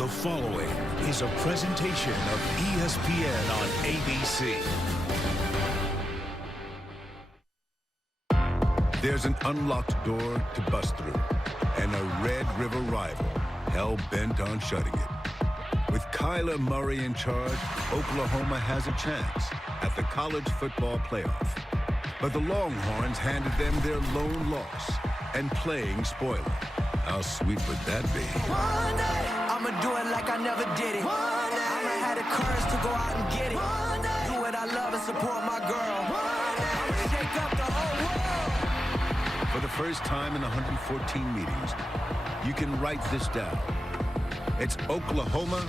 The following is a presentation of ESPN on ABC. There's an unlocked door to bust through, and a Red River rival hell-bent on shutting it. With Kyler Murray in charge, Oklahoma has a chance at the college football playoff. But the Longhorns handed them their lone loss and playing spoiler. How sweet would that be? One day, I'ma do it like I never did it. One day, I'ma have the courage to go out and get it. One day, do what I love and support my girl. One day, I'ma shake up the whole world. For the first time in 114 meetings, you can write this down. It's Oklahoma,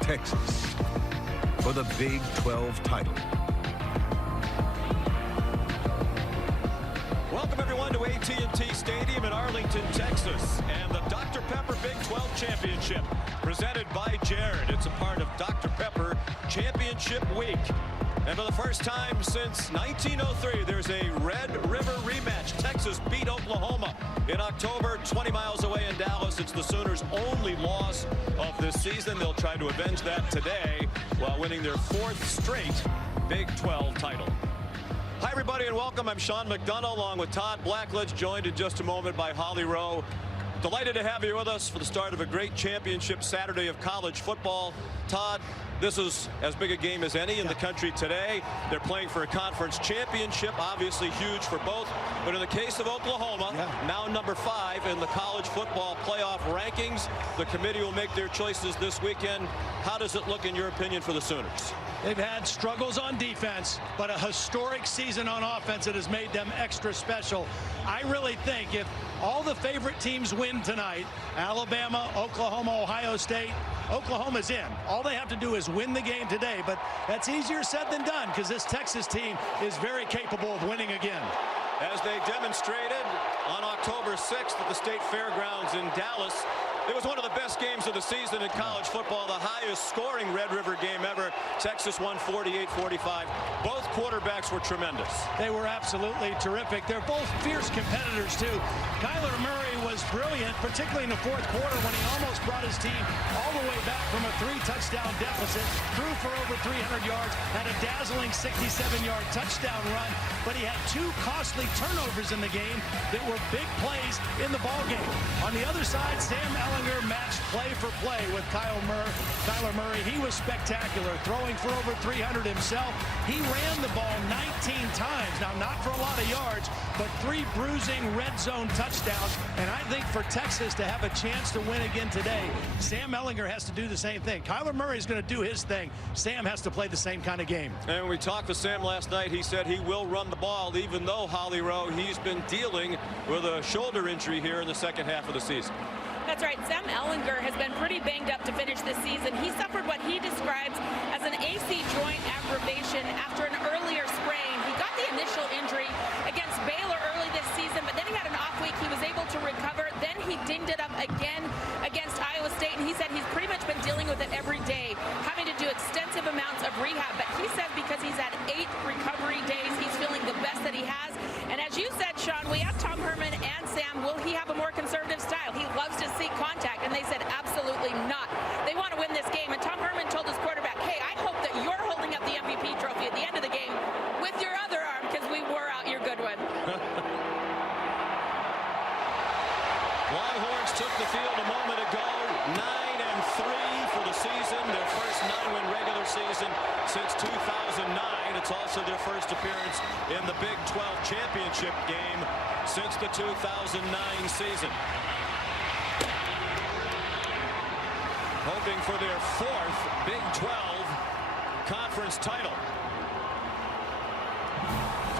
Texas for the Big 12 title. Welcome, everyone, to AT&T Stadium in Arlington, Texas, and the Dr. Pepper Big 12 Championship, presented by Jared. It's a part of Dr. Pepper Championship Week. And for the first time since 1903, there's a Red River rematch. Texas beat Oklahoma in October, 20 miles away in Dallas. It's the Sooners' only loss of this season. They'll try to avenge that today while winning their fourth straight Big 12 title. Hi, everybody, and welcome. I'm Sean McDonough, along with Todd Blackledge, joined in just a moment by Holly Rowe. Delighted to have you with us for the start of a great championship Saturday of college football. Todd, this is as big a game as any in the country today. They're playing for a conference championship, obviously huge for both. But in the case of Oklahoma, now number 5 in the college football playoff rankings, the committee will make their choices this weekend. How does it look, in your opinion, for the Sooners? They've had struggles on defense, but a historic season on offense that has made them extra special. I really think if all the favorite teams win tonight, Alabama, Oklahoma, Ohio State, Oklahoma's in. All they have to do is win the game today, but that's easier said than done because this Texas team is very capable of winning again. As they demonstrated on October 6th at the State Fairgrounds in Dallas, it was one of the best games of the season in college football, the highest scoring Red River game ever. Texas won 48-45. Both quarterbacks were tremendous. They were absolutely terrific. They're both fierce competitors, too. Kyler Murray was brilliant, particularly in the fourth quarter when he almost brought his team all the way back from a 3-touchdown deficit, threw for over 300 yards, had a dazzling 67-yard touchdown run, but he had 2 costly turnovers in the game that were big plays in the ballgame. On the other side, Sam Ellinger matched play for play with Kyler Murray. He was spectacular, throwing for over 300 himself. He ran the ball 19 times. Now, not for a lot of yards, but 3 bruising red zone touchdowns. And I think for Texas to have a chance to win again today, Sam Ellinger has to do the same thing. Kyler Murray is going to do his thing. Sam has to play the same kind of game. And when we talked with Sam last night, he said he will run the ball, even though, Holly Rowe, he's been dealing with a shoulder injury here in the second half of the season. That's right. Sam Ellinger has been pretty banged up to finish this season. He suffered what he describes as an AC joint aggravation after an earlier sprain. He got the initial injury against Baylor early this season, but then he had an off week. He was able to recover. Then he dinged it up again against Iowa State, and he said he's pretty much been dealing with it every day, having to do extensive amounts of rehab. But he says because he's had 8 recovery days, he's feeling the best that he has. And as you said, Sean, we asked Tom Herman and Sam, will he have a more conservative style? He loves to see contact, and they said absolutely not. They want to win this game, and Tom Herman told his quarterback, hey, I hope that you're holding up the MVP trophy at the end of the game with your other arm because we wore out your good one. Longhorns took the field a moment ago, 9-3 for the season, their first 9-win regular season since 2009. It's also their first appearance in the Big 12 Championship game since the 2009 season. Hoping for their 4th Big 12 conference title.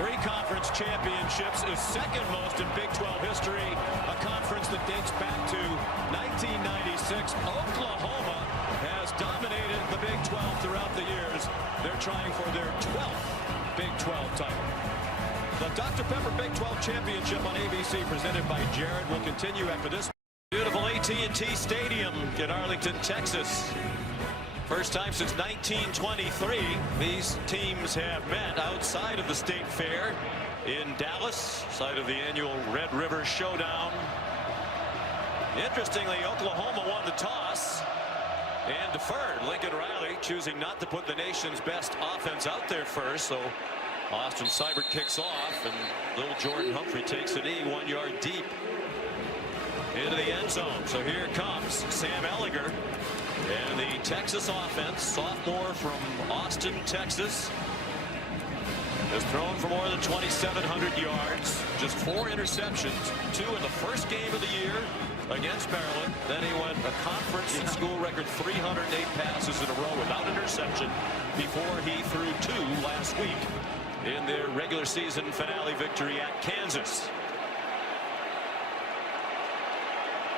3 conference championships is second most in Big 12 history, a conference that dates back to 1996. Oklahoma has dominated the Big 12 throughout the years. They're trying for their 12th Big 12 title. The Dr. Pepper Big 12 Championship on ABC, presented by Jared, will continue after this. Beautiful AT&T Stadium in Arlington, Texas. First time since 1923 these teams have met outside of the State Fair in Dallas, site of the annual Red River Showdown. Interestingly, Oklahoma won the toss. and deferred. Lincoln Riley choosing not to put the nation's best offense out there first. So Austin Seibert kicks off, and little Jordan Humphrey takes a knee 1 yard deep into the end zone. So here comes Sam Ehlinger and the Texas offense. Sophomore from Austin, Texas. Has thrown for more than 2,700 yards, just 4 interceptions, 2 in the first game of the year against Maryland. Then he went a conference and school record 308 passes in a row without interception before he threw 2 last week in their regular season finale victory at Kansas.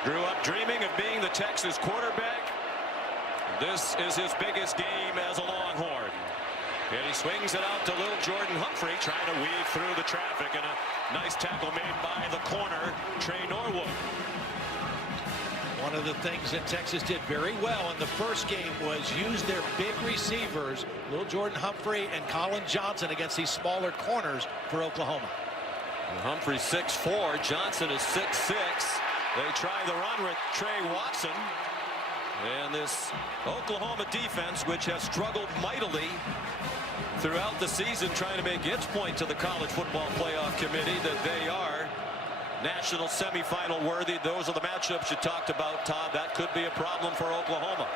Grew up dreaming of being the Texas quarterback. This is his biggest game as a Longhorn. And he swings it out to little Jordan Humphrey, trying to weave through the traffic, and a nice tackle made by the corner, Trey Norwood. One of the things that Texas did very well in the first game was use their big receivers, little Jordan Humphrey and Colin Johnson, against these smaller corners for Oklahoma. Humphrey 6'4", Johnson is 6'6". They try the run with Trey Watson. And this Oklahoma defense, which has struggled mightily throughout the season trying to make its point to the College Football Playoff Committee that they are national semifinal worthy. Those are the matchups you talked about, Todd. That could be a problem for Oklahoma.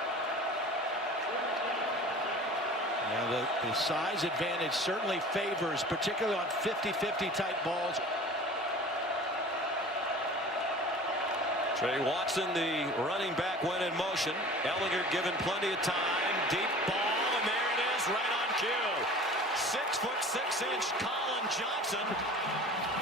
Yeah, the size advantage certainly favors, particularly on 50-50 type balls. Trey Watson, the running back, went in motion. Ehlinger given plenty of time. Deep ball, and there it is, right on cue. 6'6" Colin Johnson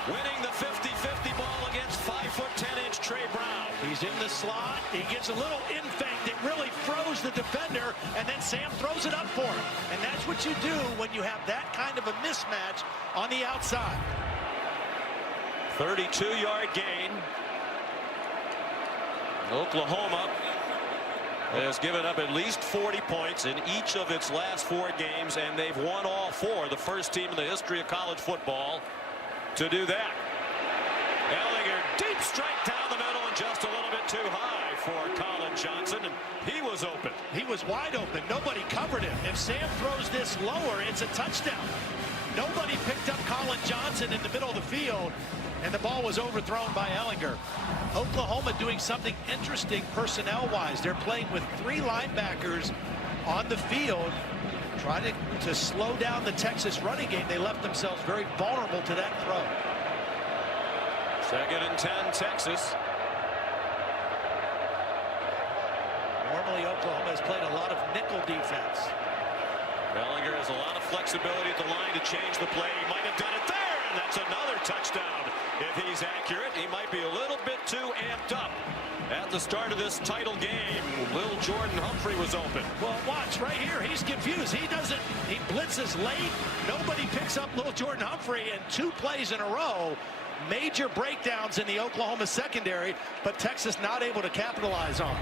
winning the 50-50 ball against 5'10" Trey Brown. He's in the slot. He gets a little in fake that really froze the defender, and then Sam throws it up for him. And that's what you do when you have that kind of a mismatch on the outside. 32-yard gain. Oklahoma has given up at least 40 points in each of its last 4 games, and they've won all 4. The first team in the history of college football to do that. Ehlinger, deep strike down the middle, and just a little bit too high for Colin Johnson, and he was open. He was wide open. Nobody covered him. If Sam throws this lower, it's a touchdown. Nobody picked up Colin Johnson in the middle of the field, and the ball was overthrown by Ehlinger. Oklahoma doing something interesting personnel-wise. They're playing with 3 linebackers on the field, trying to slow down the Texas running game. They left themselves very vulnerable to that throw. 2nd and 10, Texas. Normally, Oklahoma has played a lot of nickel defense. Ehlinger has a lot of flexibility at the line to change the play. He might have done it there, and that's another touchdown. If he's accurate, he might be a little bit too amped up. At the start of this title game, little Jordan Humphrey was open. Well, watch right here. He's confused. He blitzes late. Nobody picks up little Jordan Humphrey, and 2 plays in a row. Major breakdowns in the Oklahoma secondary, but Texas not able to capitalize on.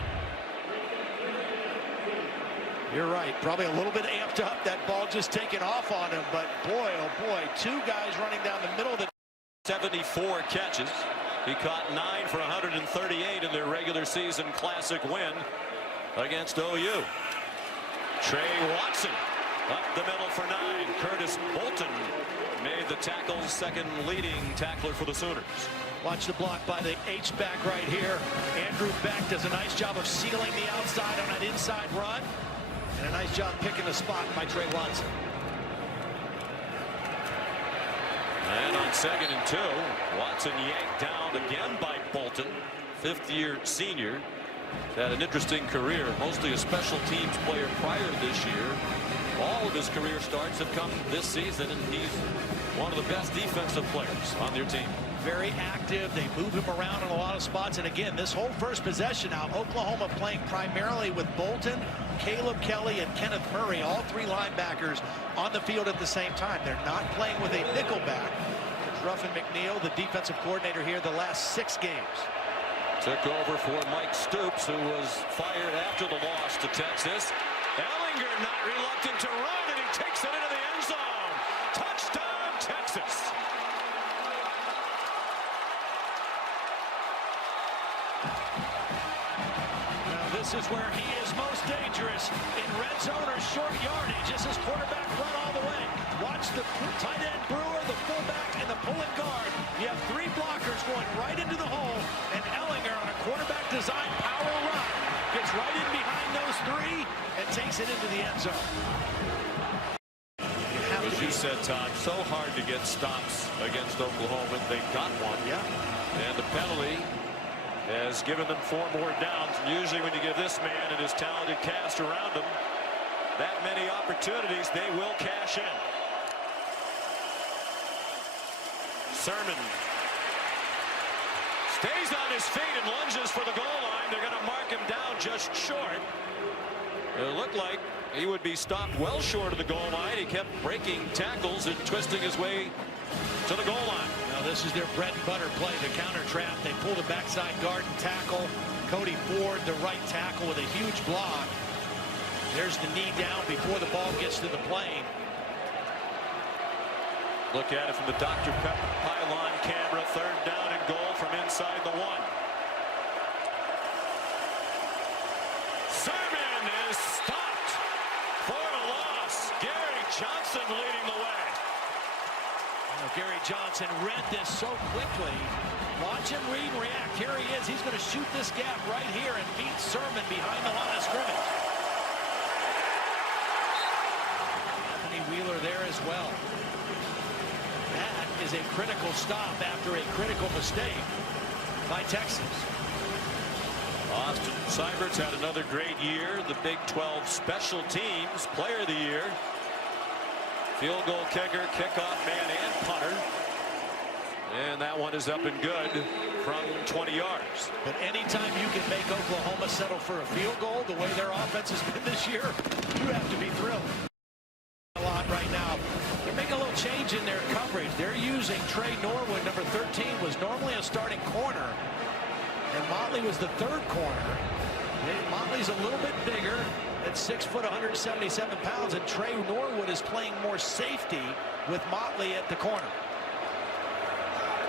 You're right. Probably a little bit amped up. That ball just taken off on him, but boy, oh boy, 2 guys running down the middle of the 74 catches. He caught 9 for 138 in their regular season classic win against OU. Trey Watson up the middle for 9. Curtis Bolton made the tackle, 2nd leading tackler for the Sooners. Watch the block by the H-back right here. Andrew Beck does a nice job of sealing the outside on that inside run. And a nice job picking the spot by Trey Watson. And on 2nd and 2, Watson yanked down again by Bolton, 5th-year senior. Had an interesting career, mostly a special teams player prior to this year. All of his career starts have come this season, and he's one of the best defensive players on their team. Very active. They move him around in a lot of spots. And again, this whole first possession now, Oklahoma playing primarily with Bolton, Caleb Kelly, and Kenneth Murray, all 3 linebackers on the field at the same time. They're not playing with a nickel back. Ruffin McNeil, the defensive coordinator here the last 6 games. Took over for Mike Stoops, who was fired after the loss to Texas. Ehlinger not reluctant to run, and he takes it into the end zone. Touchdown, Texas. Now this is where he is most dangerous in red zone or short yardage as his quarterback run all the way. Watch the tight end Brewer, the fullback, and the pulling guard. You have three blockers going right into the hole, and Ellinger on a quarterback design power run gets right in behind those three and takes it into the end zone. As you said, Todd, so hard to get stops against Oklahoma. They got one. Yeah. And the penalty has given them 4 more downs. And usually when you give this man and his talented cast around him that many opportunities, they will cash in. Sermon stays on his feet and lunges for the goal line. They're going to mark him down just short. It looked like he would be stopped well short of the goal line. He kept breaking tackles and twisting his way to the goal line. Now this is their bread and butter play, the counter trap. They pull the backside guard and tackle. Cody Ford, the right tackle, with a huge block. There's the knee down before the ball gets to the plane. Look at it from the Dr. Pepper pylon camera. 3rd down and goal from inside the 1. Sermon is stopped for a loss. Gary Johnson leading the way. Gary Johnson read this so quickly. Watch him read and react. Here he is. He's going to shoot this gap right here and beat Sermon behind the line of scrimmage. Anthony Wheeler there as well. That is a critical stop after a critical mistake by Texas. Austin Seibert's had another great year. The Big 12 Special Teams Player of the Year. Field goal kicker, kickoff man, and punter. And that one is up and good from 20 yards. But anytime you can make Oklahoma settle for a field goal the way their offense has been this year, you have to be thrilled. A lot right now. They're making a little change in their coverage. They're using Trey Norwood, number 13, was normally a starting corner. And Motley was the 3rd corner. Motley's a little bit bigger at 6 foot, 177 pounds, and Trey Norwood is playing more safety with Motley at the corner.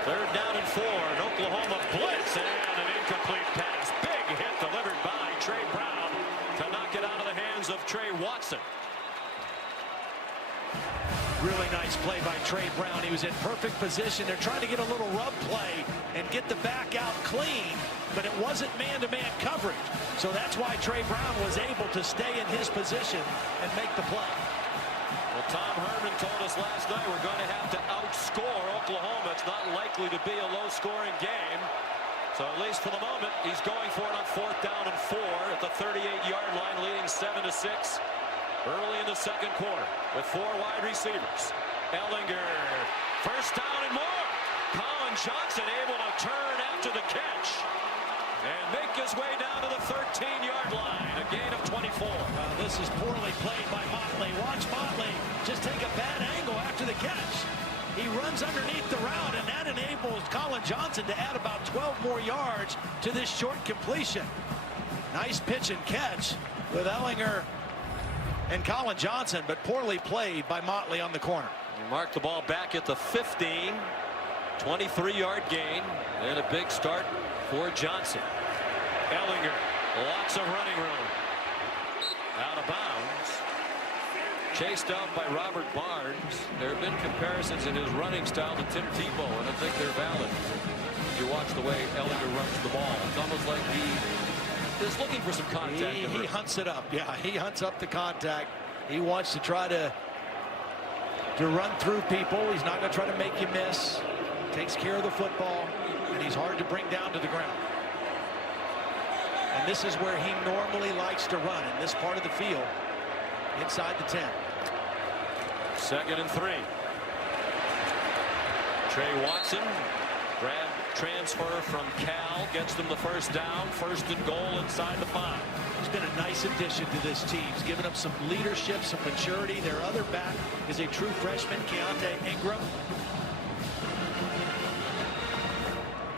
3rd down and 4, and Oklahoma blitz, and an incomplete pass. Big hit delivered by Trey Brown to knock it out of the hands of Trey Watson. Really nice play by Trey Brown. He was in perfect position. They're trying to get a little rub play and get the back out clean, but it wasn't man-to-man coverage. So that's why Trey Brown was able to stay in his position and make the play. Well, Tom Herman told us last night we're going to have to outscore Oklahoma. It's not likely to be a low-scoring game. So at least for the moment, he's going for it on 4th down and 4 at the 38-yard line, leading 7-6. Early in the 2nd quarter with 4 wide receivers. Ellinger, 1st down and more. Colin Johnson able to turn after the catch and make his way down to the 13-yard line. A gain of 24. This is poorly played by Motley. Watch Motley just take a bad angle after the catch. He runs underneath the route, and that enables Colin Johnson to add about 12 more yards to this short completion. Nice pitch and catch with Ellinger and Colin Johnson, but poorly played by Motley on the corner. He marked the ball back at the 15. 23-yard gain, and a big start for Johnson. Ellinger, lots of running room. Out of bounds. Chased out by Robert Barnes. There have been comparisons in his running style to Tim Tebow, and I think they're valid. You watch the way Ellinger runs the ball. It's almost like he is looking for some contact. He hunts it up. Yeah, he hunts up the contact. He wants to try to run through people. He's not going to try to make you miss. Takes care of the football, and he's hard to bring down to the ground. And this is where he normally likes to run, in this part of the field, inside the 10. 2nd and 3. Trey Watson, grab transfer from Cal, gets them the 1st down, 1st and goal inside the 5. He's been a nice addition to this team. He's given them some leadership, some maturity. Their other back is a true freshman, Keontae Ingram.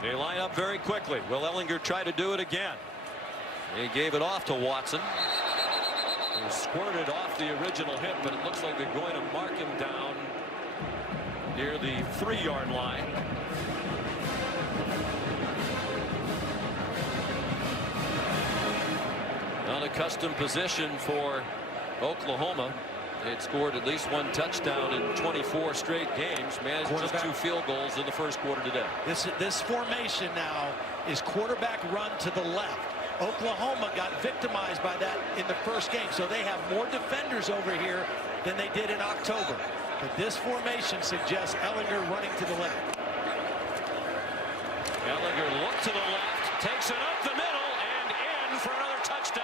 They line up very quickly. Will Ellinger try to do it again? He gave it off to Watson. He squirted off the original hit, but it looks like they're going to mark him down near the 3-yard line. Unaccustomed position for Oklahoma. They'd scored at least one touchdown in 24 straight games. Managed just 2 field goals in the first quarter today. This formation now is quarterback run to the left. Oklahoma got victimized by that in the first game, so they have more defenders over here than they did in October. But this formation suggests Ellinger running to the left. Ellinger looked to the left, takes it up the middle, and in for another touchdown.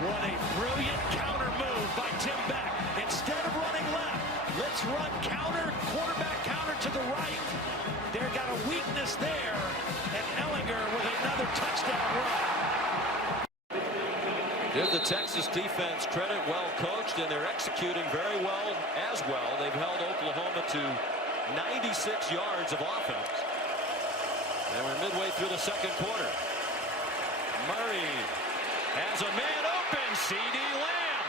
What a brilliant counter move by Tim Beck. Instead of running left, let's run counter, quarterback counter to the right. They've got a weakness there, and Ellinger with another touchdown run. Give the Texas defense credit, well coached, and they're executing very well as well. They've held Oklahoma to 96 yards of offense. And we're midway through the second quarter. Murray has a man open, C.D. Lamb.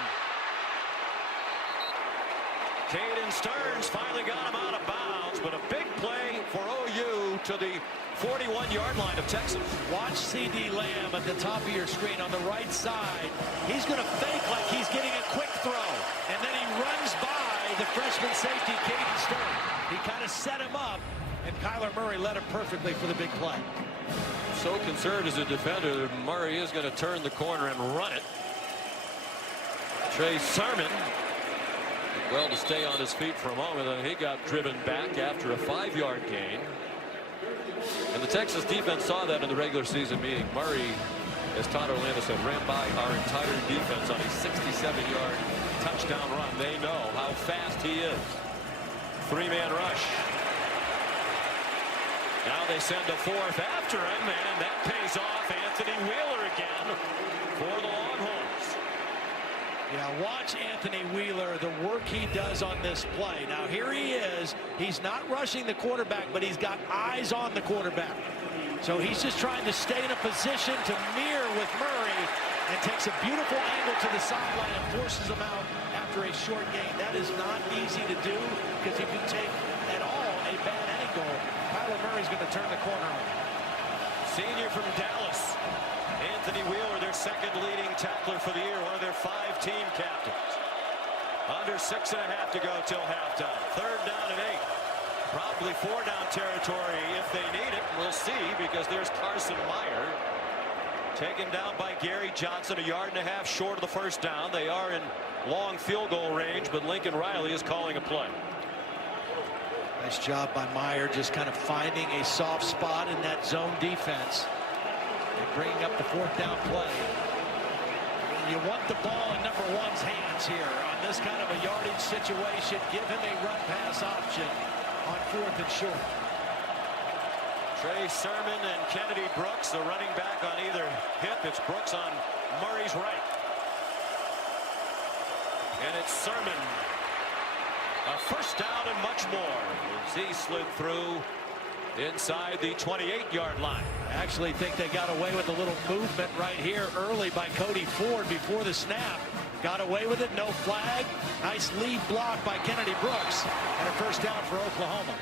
Caden Stearns finally got him out of bounds, but a big play for OU to the 41-yard line of Texas. Watch C.D. Lamb at the top of your screen on the right side. He's going to fake like he's getting a quick throw, and then he runs by the freshman safety, Caden Stearns. He kind of set him up, and Kyler Murray led him perfectly for the big play. So concerned as a defender that Murray is going to turn the corner and run it. Trey Sermon, well, to stay on his feet for a moment, and he got driven back after a 5-yard gain. And the Texas defense saw that in the regular season meeting. Murray, as Todd Orlando said, ran by our entire defense on a 67-yard touchdown run. They know how fast he is. 3-man rush. Now they send a 4th after him, and that pays off. Anthony Wheeler again for the Longhorns. Yeah, watch Anthony Wheeler, the work he does on this play. Now here he is. He's not rushing the quarterback, but he's got eyes on the quarterback. So he's just trying to stay in a position to mirror with Murray, and takes a beautiful angle to the sideline and forces him out after a short gain. That is not easy to do, because if you take at all a bad angle, Kyler Murray's going to turn the corner on. Senior from Dallas, Anthony Wheeler, their second leading tackler for the year, one of their 5-team captains. Under 6.5 to go till halftime. 3rd down and 8. Probably 4-down territory if they need it. We'll see, because there's Carson Meyer. Taken down by Gary Johnson, 1.5 yards short of the first down. They are in long field goal range, but Lincoln Riley is calling a play. Nice job by Meyer, just kind of finding a soft spot in that zone defense and bringing up the 4th down play. You want the ball in number 1's hands here on this kind of a yardage situation. Give him a run pass option on 4th and short. Trey Sermon and Kennedy Brooks, the running back on either hip. It's Brooks on Murray's right. And it's Sermon. A 1st down and much more as he slid through inside the 28-yard line. I actually think they got away with a little movement right here early by Cody Ford before the snap. Got away with it, no flag. Nice lead block by Kennedy Brooks, and a 1st down for Oklahoma.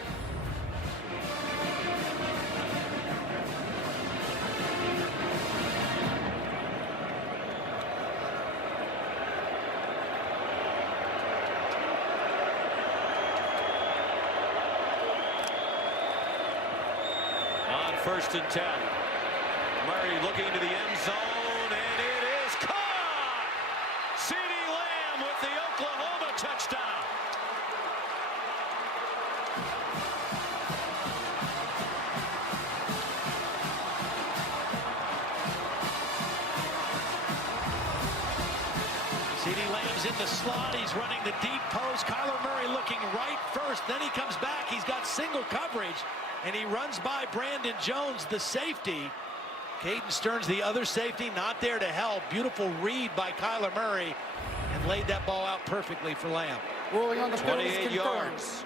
On 1st and 10. Murray looking to the end zone, and it is caught! C.D. Lamb with the Oklahoma touchdown. C.D. Lamb's in the slot. He's running the deep post. Kyler Murray looking right first. Then he comes back. He's got single coverage, and he runs by Brandon Jones, the safety. Caden Stearns, the other safety, not there to help. Beautiful read by Kyler Murray, and laid that ball out perfectly for Lamb. Ruling on the 28 yards.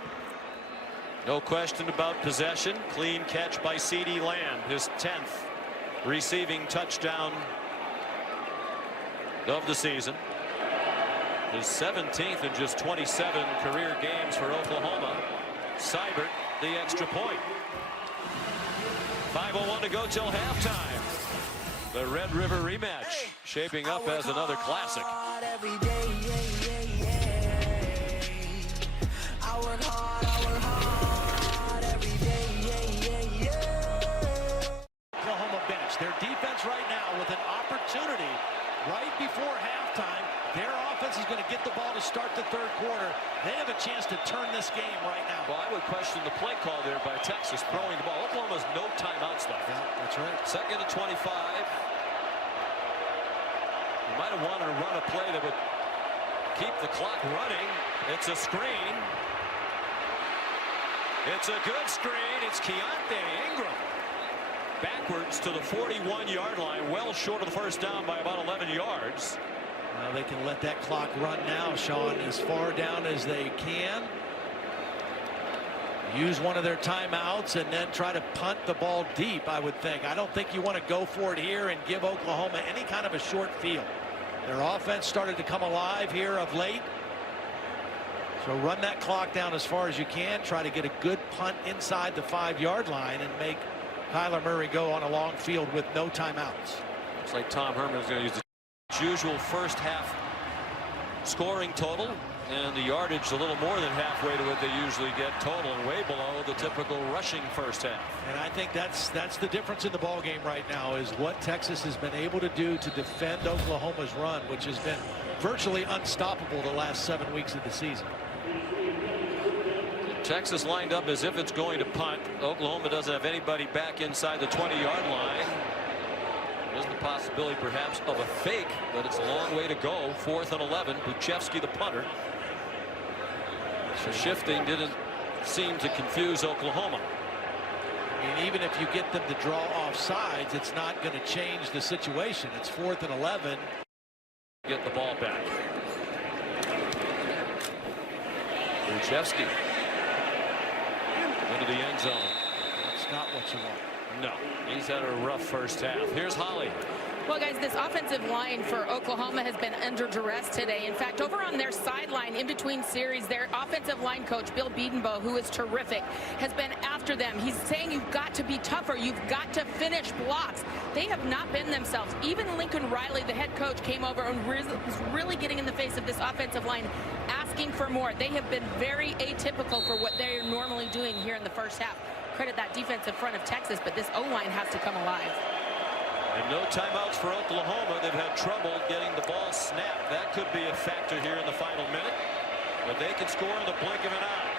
No question about possession. Clean catch by C.D. Lamb, his 10th receiving touchdown of the season. His 17th in just 27 career games for Oklahoma. Seibert the extra point. 5:01 to go till halftime. The Red River rematch shaping up as another classic. Every day, I work hard every day, Oklahoma bench. Their defense right now with an opportunity right before halftime. Their offense is going to get the ball to start the third quarter. They have a chance to turn this game right now. Well, I would question the play call there by Texas throwing the ball. Oklahoma has no timeouts left. Yeah, that's right. 2nd and 25. You might have wanted to run a play that would keep the clock running. It's a screen. It's a good screen. It's Keontae Ingram. Backwards to the 41-yard line, well short of the first down by about 11 yards. Well, they can let that clock run now, Sean, as far down as they can. Use one of their timeouts and then try to punt the ball deep, I would think. I don't think you want to go for it here and give Oklahoma any kind of a short field. Their offense started to come alive here of late. So run that clock down as far as you can. Try to get a good punt inside the 5-yard line and make Kyler Murray go on a long field with no timeouts. Looks like Tom Herman is going to use the usual first half scoring total, and the yardage a little more than halfway to what they usually get total, and way below the typical rushing first half. And I think that's the difference in the ball game right now, is what Texas has been able to do to defend Oklahoma's run, which has been virtually unstoppable the last 7 weeks of the season. Texas lined up as if it's going to punt. Oklahoma doesn't have anybody back inside the 20-yard line. There's the possibility perhaps of a fake, but it's a long way to go. 4th and 11. Buchevsky the punter. So shifting didn't seem to confuse Oklahoma. I mean, even if you get them to draw off sides, it's not going to change the situation. It's 4th and 11. Get the ball back. Buchevsky into the end zone. That's not what you want. No, he's had a rough first half. Here's Holly. Well, guys, this offensive line for Oklahoma has been under duress today. In fact, over on their sideline in between series, their offensive line coach, Bill Biedenbow, who is terrific, has been after them. He's saying you've got to be tougher. You've got to finish blocks. They have not been themselves. Even Lincoln Riley, the head coach, came over and was really getting in the face of this offensive line, asking for more. They have been very atypical for what they're normally doing here in the first half. Credit that defense in front of Texas, but this O-line has to come alive. And no timeouts for Oklahoma. They've had trouble getting the ball snapped. That could be a factor here in the final minute. But they can score in the blink of an eye.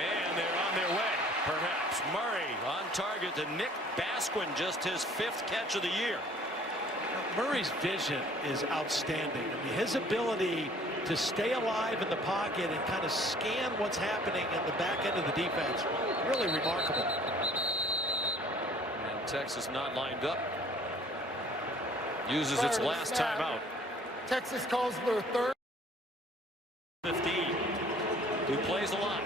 And they're on their way, perhaps. Murray on target to Nick Basquin, just his 5th catch of the year. Murray's vision is outstanding. I mean, his ability to stay alive in the pocket and kind of scan what's happening in the back end of the defense, really remarkable. And Texas not lined up. Uses its last timeout. Texas calls their third. 15. Who plays a lot.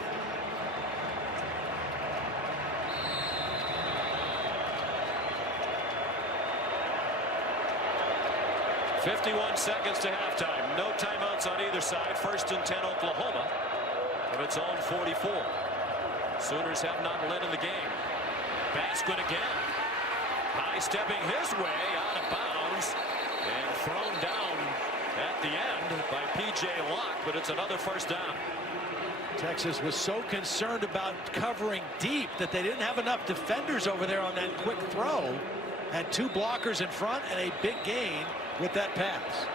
.51 seconds to halftime. No timeouts on either side. 1st and 10 Oklahoma from its own 44. Sooners have not led in the game. Basquin again. High stepping his way out of bounds and thrown down at the end by P.J. Locke, but it's another first down. Texas was so concerned about covering deep that they didn't have enough defenders over there on that quick throw. Had 2 blockers in front and a big gain with that pass.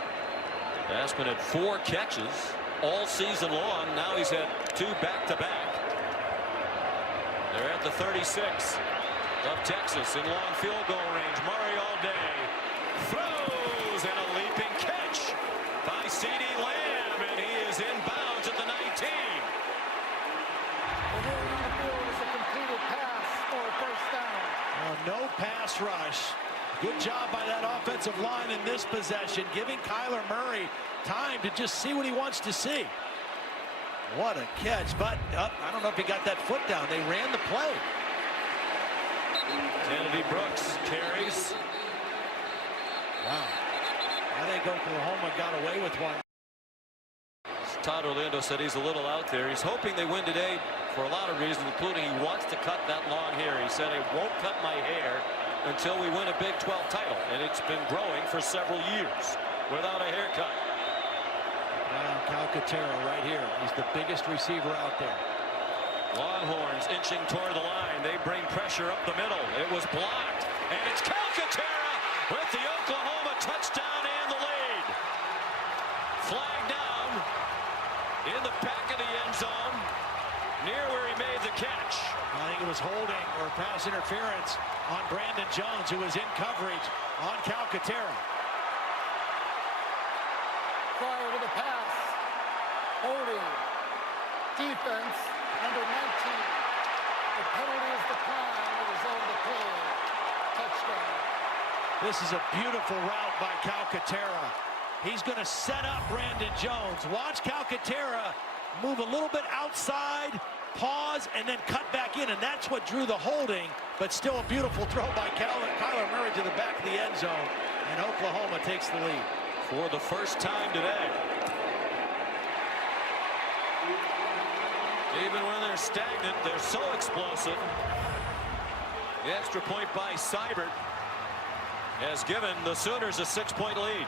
Basquin had 4 catches all season long. Now he's had 2 back-to-back. They're at the 36 of Texas in long field goal range. Murray all day throws, and a leaping catch by C.D. Lamb, and he is inbounds at the 19. No pass rush. Good job by that offensive line in this possession, giving Kyler Murray time to just see what he wants to see. What a catch, but I don't know if he got that foot down. They ran the play. Kennedy Brooks carries. Wow. I think Oklahoma got away with one. Todd Orlando said he's a little out there. He's hoping they win today for a lot of reasons, including he wants to cut that long hair. He said, "I won't cut my hair until we win a Big 12 title," and it's been growing for several years without a haircut. Now Calcaterra right here. He's the biggest receiver out there. Longhorns inching toward the line. They bring pressure up the middle. It was blocked, and it's Calcaterra with the Oklahoma touchdown and the lead. Flag down in the back of the end zone, near where he made the catch. I think it was holding or pass interference on Brandon Jones, who was in coverage on Calcaterra. Prior to the pass, holding, defense, number 19. The penalty is declined. The result of the play, touchdown. This is a beautiful route by Calcaterra. He's going to set up Brandon Jones. Watch Calcaterra move a little bit outside, pause, and then cut back in, and that's what drew the holding, but still a beautiful throw by Kyler Murray to the back of the end zone, and Oklahoma takes the lead. For the first time today. Even when they're stagnant, they're so explosive. The extra point by Seibert has given the Sooners a 6-point lead.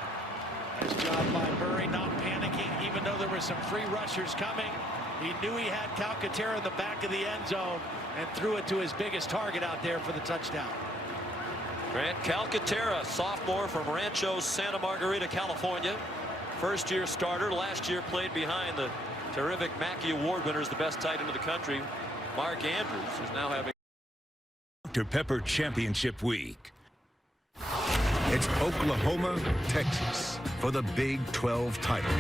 Nice job by Murray, not panicking, even though there were some free rushers coming. He knew he had Calcaterra in the back of the end zone and threw it to his biggest target out there for the touchdown. Grant Calcaterra, sophomore from Rancho Santa Margarita, California. First-year starter. Last year played behind the terrific Mackey Award winners, the best tight end of the country, Mark Andrews, who's now having Dr. Pepper Championship Week. It's Oklahoma, Texas for the Big 12 title.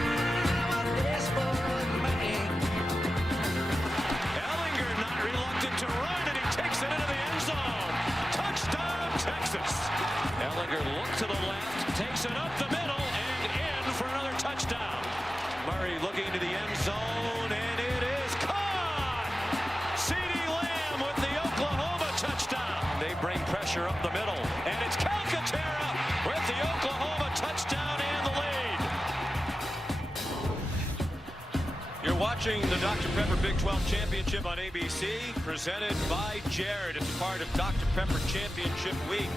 Ellinger not reluctant to run, and he takes it into the end zone. Touchdown, Texas. Ellinger looked to the left, takes it up the middle, and in for another touchdown. Murray looking to the end zone, and it is caught. CeeDee Lamb with the Oklahoma touchdown. They bring pressure up the middle, and it's Calcaterra with the Oklahoma touchdown and the lead. You're watching the Dr. Pepper Big 12 Championship on ABC, presented by Jared. It's part of Dr. Pepper Championship Week.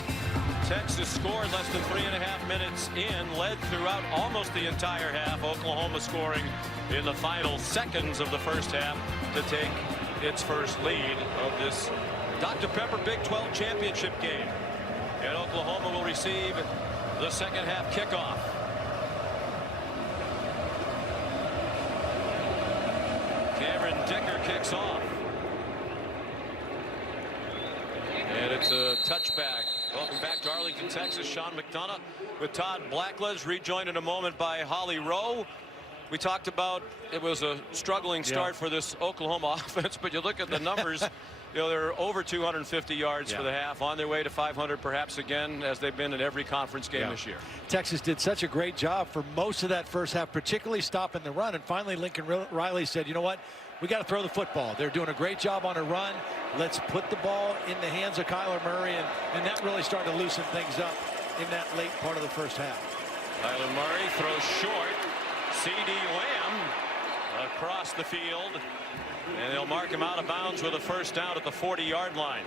Texas scored less than 3.5 minutes in, led throughout almost the entire half. Oklahoma scoring in the final seconds of the first half to take its first lead of this Dr. Pepper Big 12 Championship game. And Oklahoma will receive the second half kickoff. Cameron Dicker kicks off. And it's a touchback. Welcome back to Arlington, Texas. Sean McDonough with Todd Blackledge, rejoined in a moment by Holly Rowe. We talked about it was a struggling start for this Oklahoma offense, but you look at the numbers, you know, they're over 250 yards for the half, on their way to 500 perhaps again, as they've been in every conference game this year. Texas did such a great job for most of that first half, particularly stopping the run, and finally Lincoln Riley said, you know what, we got to throw the football. They're doing a great job on a run. Let's put the ball in the hands of Kyler Murray, and that really started to loosen things up in that late part of the first half. Kyler Murray throws short. CeeDee Lamb across the field, and they'll mark him out of bounds with a first down at the 40-yard line.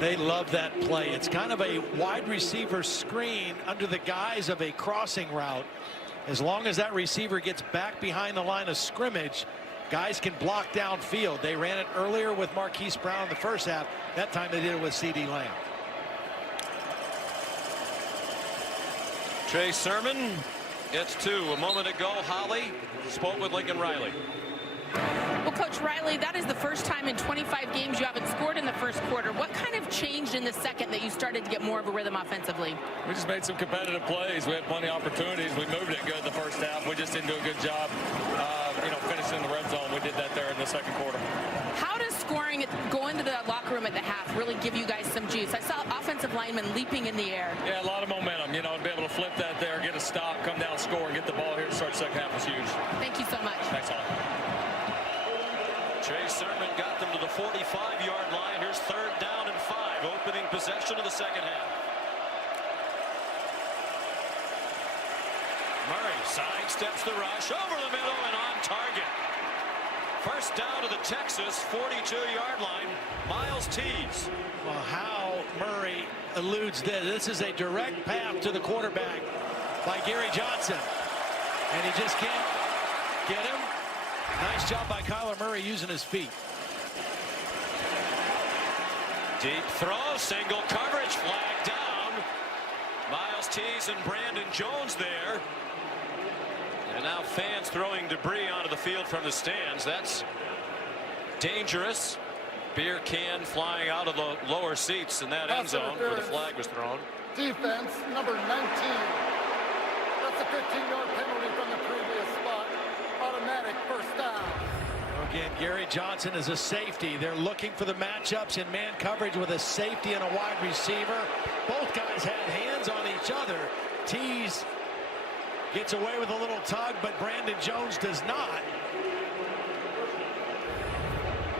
They love that play. It's kind of a wide receiver screen under the guise of a crossing route. As long as that receiver gets back behind the line of scrimmage, guys can block downfield. They ran it earlier with Marquise Brown in the first half. That time they did it with CeeDee Lamb. Trey Sermon gets two. A moment ago, Holly spoke with Lincoln Riley. Well, Coach Riley, that is the first time in 25 games you haven't scored in the first quarter. What kind of changed in the second that you started to get more of a rhythm offensively? We just made some competitive plays. We had plenty of opportunities. We moved it good the first half. We just didn't do a good job, finishing in the red zone. We did that there in the second quarter. How does scoring go into the locker room at the half really give you guys some juice? I saw offensive linemen leaping in the air. Yeah, a lot of momentum. You know, to be able to flip that there, get a stop, come down, score, and get the ball here to start the second half was huge. Thank you so much. Thanks, Holly. Trey Sermon got them to the 45-yard line. Here's 3rd down and 5, opening possession of the second half. Murray Sidesteps the rush over the middle and on target. First down to the Texas 42-yard line. Miles Tees. Well, how Murray eludes this. This is a direct path to the quarterback by Gary Johnson. And he just can't get him. Nice job by Kyler Murray using his feet. Deep throw, single coverage, flag down. Miles Tees and Brandon Jones there. And now fans throwing debris onto the field from the stands. That's dangerous. Beer can flying out of the lower seats in that end zone where the flag was thrown. Defense, number 19. That's a 15-yard penalty from the previous spot. Automatic first down. Again, Gary Johnson is a safety. They're looking for the matchups in man coverage with a safety and a wide receiver. Both guys had hands on each other. Tees gets away with a little tug, but Brandon Jones does not.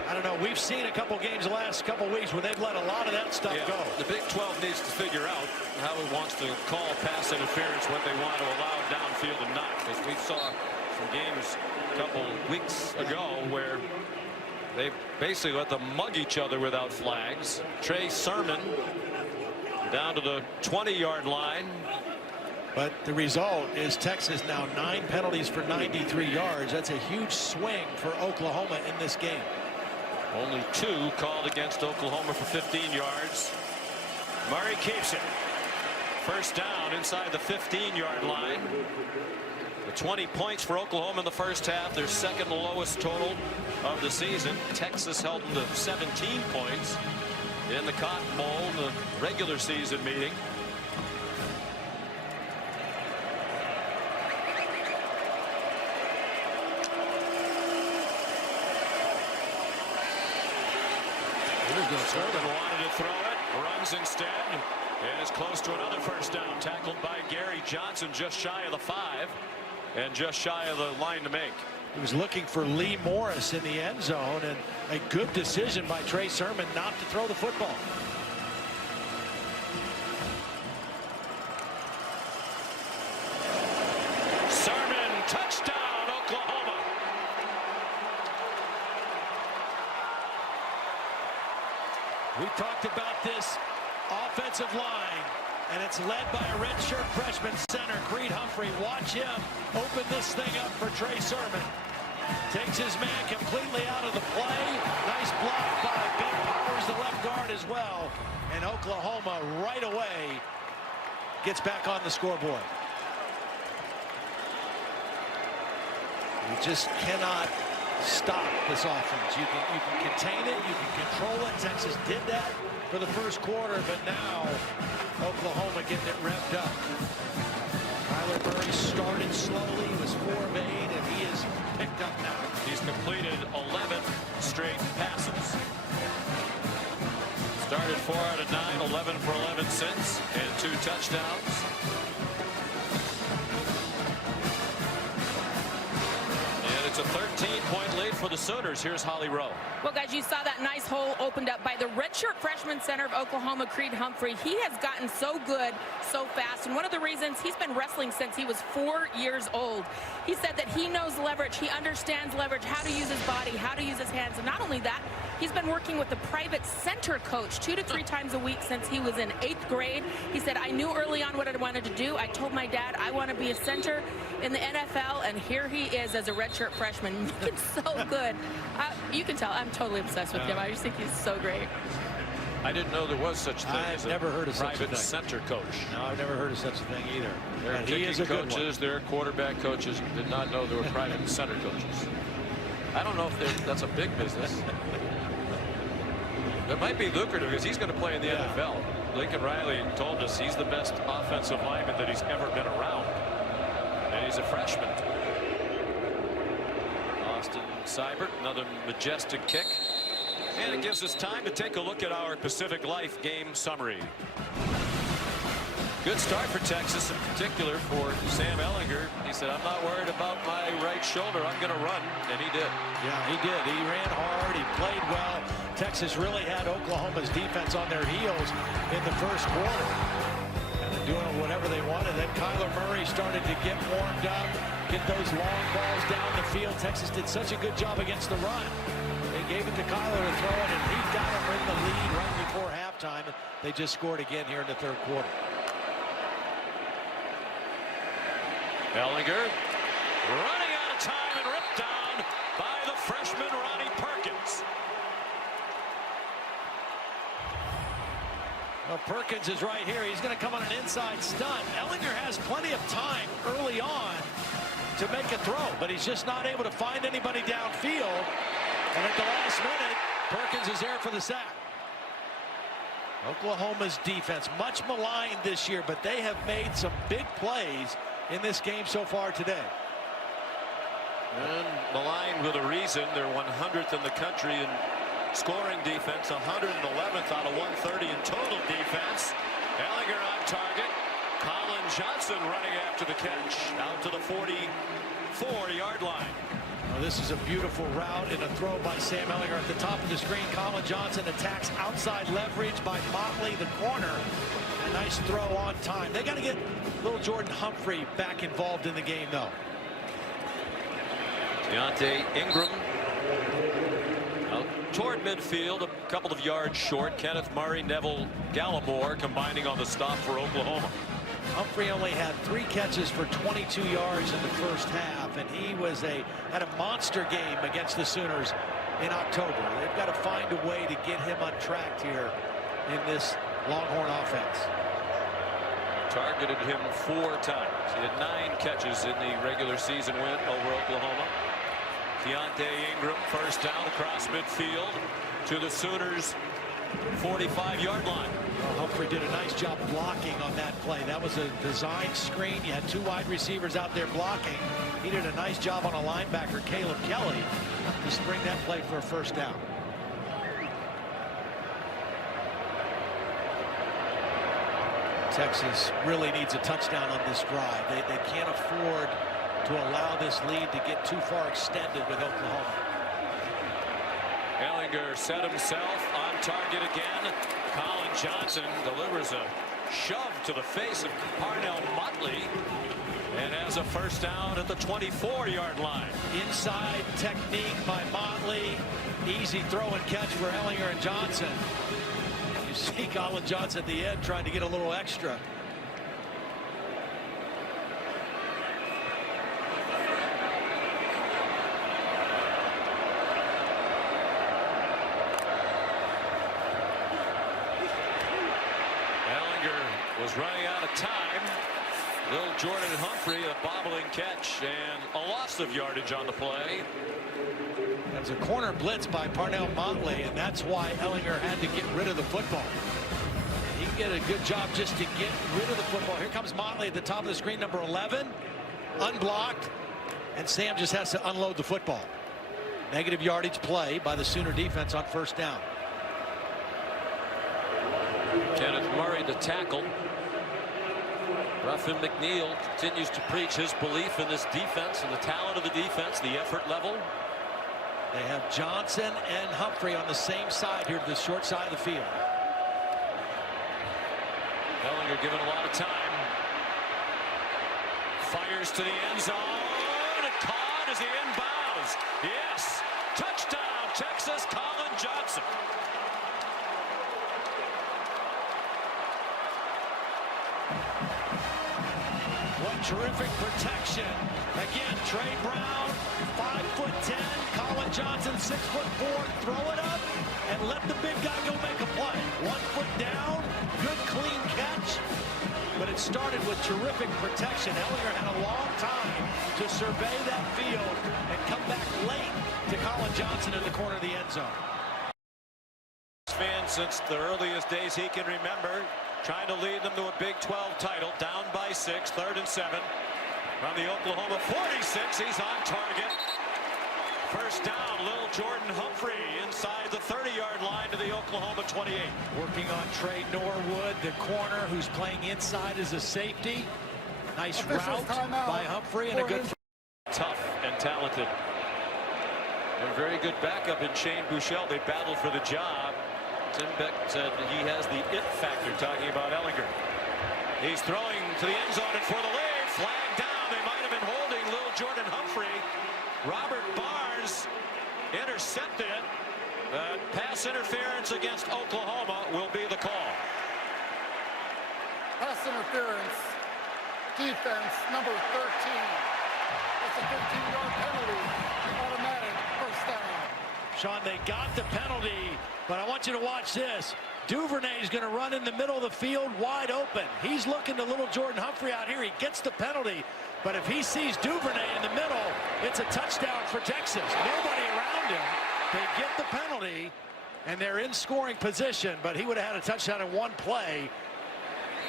I don't know. We've seen a couple games the last couple weeks where they've let a lot of that stuff go. The Big 12 needs to figure out how it wants to call pass interference, what they want to allow downfield and not. Because we saw some games a couple weeks ago where they basically let them mug each other without flags. Trey Sermon down to the 20-yard line. But the result is Texas now 9 penalties for 93 yards. That's a huge swing for Oklahoma in this game. Only 2 called against Oklahoma for 15 yards. Murray keeps it. First down inside the 15-yard line. The 20 points for Oklahoma in the first half. Their second lowest total of the season. Texas held them to 17 points in the Cotton Bowl, the regular season meeting. Sermon wanted to throw it, runs instead, and is close to another first down. Tackled by Gary Johnson just shy of the 5 and just shy of the line to make. He was looking for Lee Morris in the end zone, and a good decision by Trey Sermon not to throw the football. Sermon, touchdown, Oklahoma. We talked about this offensive line, and it's led by a redshirt freshman center, Creed Humphrey. Watch him open this thing up for Trey Sermon. Takes his man completely out of the play. Nice block by Ben Powers, the left guard as well. And Oklahoma right away gets back on the scoreboard. You just cannot stop this offense. You can contain it, you can control it. Texas did that for the first quarter, but now Oklahoma getting it revved up. Kyler Murray started slowly, he was 4 of 8, and he is picked up now. He's completed 11 straight passes. Started 4 out of 9, 11 for 11 since, and 2 touchdowns. It's a 13-point lead for the Sooners. Here's Holly Rowe. Well, guys, you saw that nice hole opened up by the redshirt freshman center of Oklahoma, Creed Humphrey. He has gotten so good so fast, and one of the reasons he's been wrestling since he was 4 years old. He said that he knows leverage, he understands leverage, how to use his body, how to use his hands, and not only that, he's been working with a private center coach 2 to 3 times a week since he was in 8th grade. He said, I knew early on what I wanted to do. I told my dad I want to be a center in the NFL, and here he is as a redshirt freshman, looking so good. You can tell I'm totally obsessed with him. I just think he's so great. I didn't know there was such a thing as a never heard of such a private thing. Center coach. No, I've never heard of such a thing either. There are kicking coaches, there are quarterback coaches. Did not know there were private center coaches. I don't know if that's a big business. It might be lucrative because he's going to play in the NFL. Lincoln Riley told us he's the best offensive lineman that he's ever been around. And he's a freshman. Austin Seibert, another majestic kick. And it gives us time to take a look at our Pacific Life game summary. Good start for Texas, in particular for Sam Ehlinger. He said, I'm not worried about my right shoulder. I'm going to run. And he did. Yeah, he did. He ran hard. He played well. Texas really had Oklahoma's defense on their heels in the first quarter. And a doing whatever they wanted. Then Kyler Murray started to get warmed up, get those long balls down the field. Texas did such a good job against the run. They gave it to Kyler to throw it, and he got them in the lead right before halftime. They just scored again here in the third quarter. Ellinger running out of time and ripped down by the freshman Ronnie Perkins. Well, Perkins is right here. He's going to come on an inside stunt. Ellinger has plenty of time early on to make a throw, but he's just not able to find anybody downfield. And at the last minute, Perkins is there for the sack. Oklahoma's defense, much maligned this year, but they have made some big plays in this game so far today. And maligned with a reason. They're 100th in the country in scoring defense, 111th out of 130 in total defense. Ellinger on target. Colin Johnson running after the catch out to the 44-yard line. Well, this is a beautiful route and a throw by Sam Ellinger at the top of the screen. Colin Johnson attacks outside leverage by Motley, the corner. A nice throw on time. They got to get little Jordan Humphrey back involved in the game, though. Deontay Ingram out toward midfield, a couple of yards short. Kenneth Murray, Neville Gallimore combining on the stop for Oklahoma. Humphrey only had 3 catches for 22 yards in the first half, and he had a monster game against the Sooners in October. They've got to find a way to get him untracked here in this Longhorn offense. Targeted him 4 times. He had 9 catches in the regular season win over Oklahoma. Deontay Ingram, first down across midfield to the Sooners' 45-yard line. Well, Humphrey did a nice job blocking on that play. That was a design screen. You had 2 wide receivers out there blocking. He did a nice job on a linebacker, Caleb Kelly, to spring that play for a first down. Texas really needs a touchdown on this drive. They can't afford to allow this lead to get too far extended with Oklahoma. Ellinger set himself on target again. Colin Johnson delivers a shove to the face of Parnell Motley and has a first down at the 24-yard line. Inside technique by Motley. Easy throw and catch for Ellinger and Johnson. You see Colin Johnson at the end trying to get a little extra. Was running out of time. Little Jordan Humphrey, a bobbling catch and a loss of yardage on the play. That was a corner blitz by Parnell Motley, and that's why Ellinger had to get rid of the football. He did a good job just to get rid of the football. Here comes Motley at the top of the screen, number 11, unblocked, and Sam just has to unload the football. Negative yardage play by the Sooner defense on first down. Kenneth Murray the tackle. Ruffin McNeil continues to preach his belief in this defense and the talent of the defense, the effort level. They have Johnson and Humphrey on the same side here to the short side of the field. Ellinger given a lot of time. Fires to the end zone. And caught as he inbounds. Yes. Touchdown, Texas. Colin Johnson. What terrific protection. Again, Trey Brown, 5'10". Colin Johnson, 6'4". Throw it up and let the big guy go make a play. 1 foot down, good clean catch. But it started with terrific protection. Ellinger had a long time to survey that field and come back late to Colin Johnson in the corner of the end zone. Fan since the earliest days he can remember, trying to lead them to a Big 12 title, down by 6, 3rd and 7. From the Oklahoma 46, he's on target. First down, little Jordan Humphrey inside the 30-yard line to the Oklahoma 28. Working on Trey Norwood, the corner who's playing inside as a safety. Nice route by Humphrey and a good. Tough and talented. A very good backup in Shane Buechele. They battled for the job. Tim Beck said he has the it factor, talking about Ellinger. He's throwing to the end zone and for the lead. Flag down. They might have been holding Lil Jordan Humphrey. Robert Barnes intercepted. Pass interference against Oklahoma will be the call. Pass interference. Defense number 13. That's a 15-yard penalty. Automatic first down. Sean, they got the penalty, but I want you to watch this. Duvernay is going to run in the middle of the field wide open. He's looking to little Jordan Humphrey out here. He gets the penalty, but if he sees Duvernay in the middle, it's a touchdown for Texas. Nobody around him. They get the penalty, and they're in scoring position, but he would have had a touchdown in one play.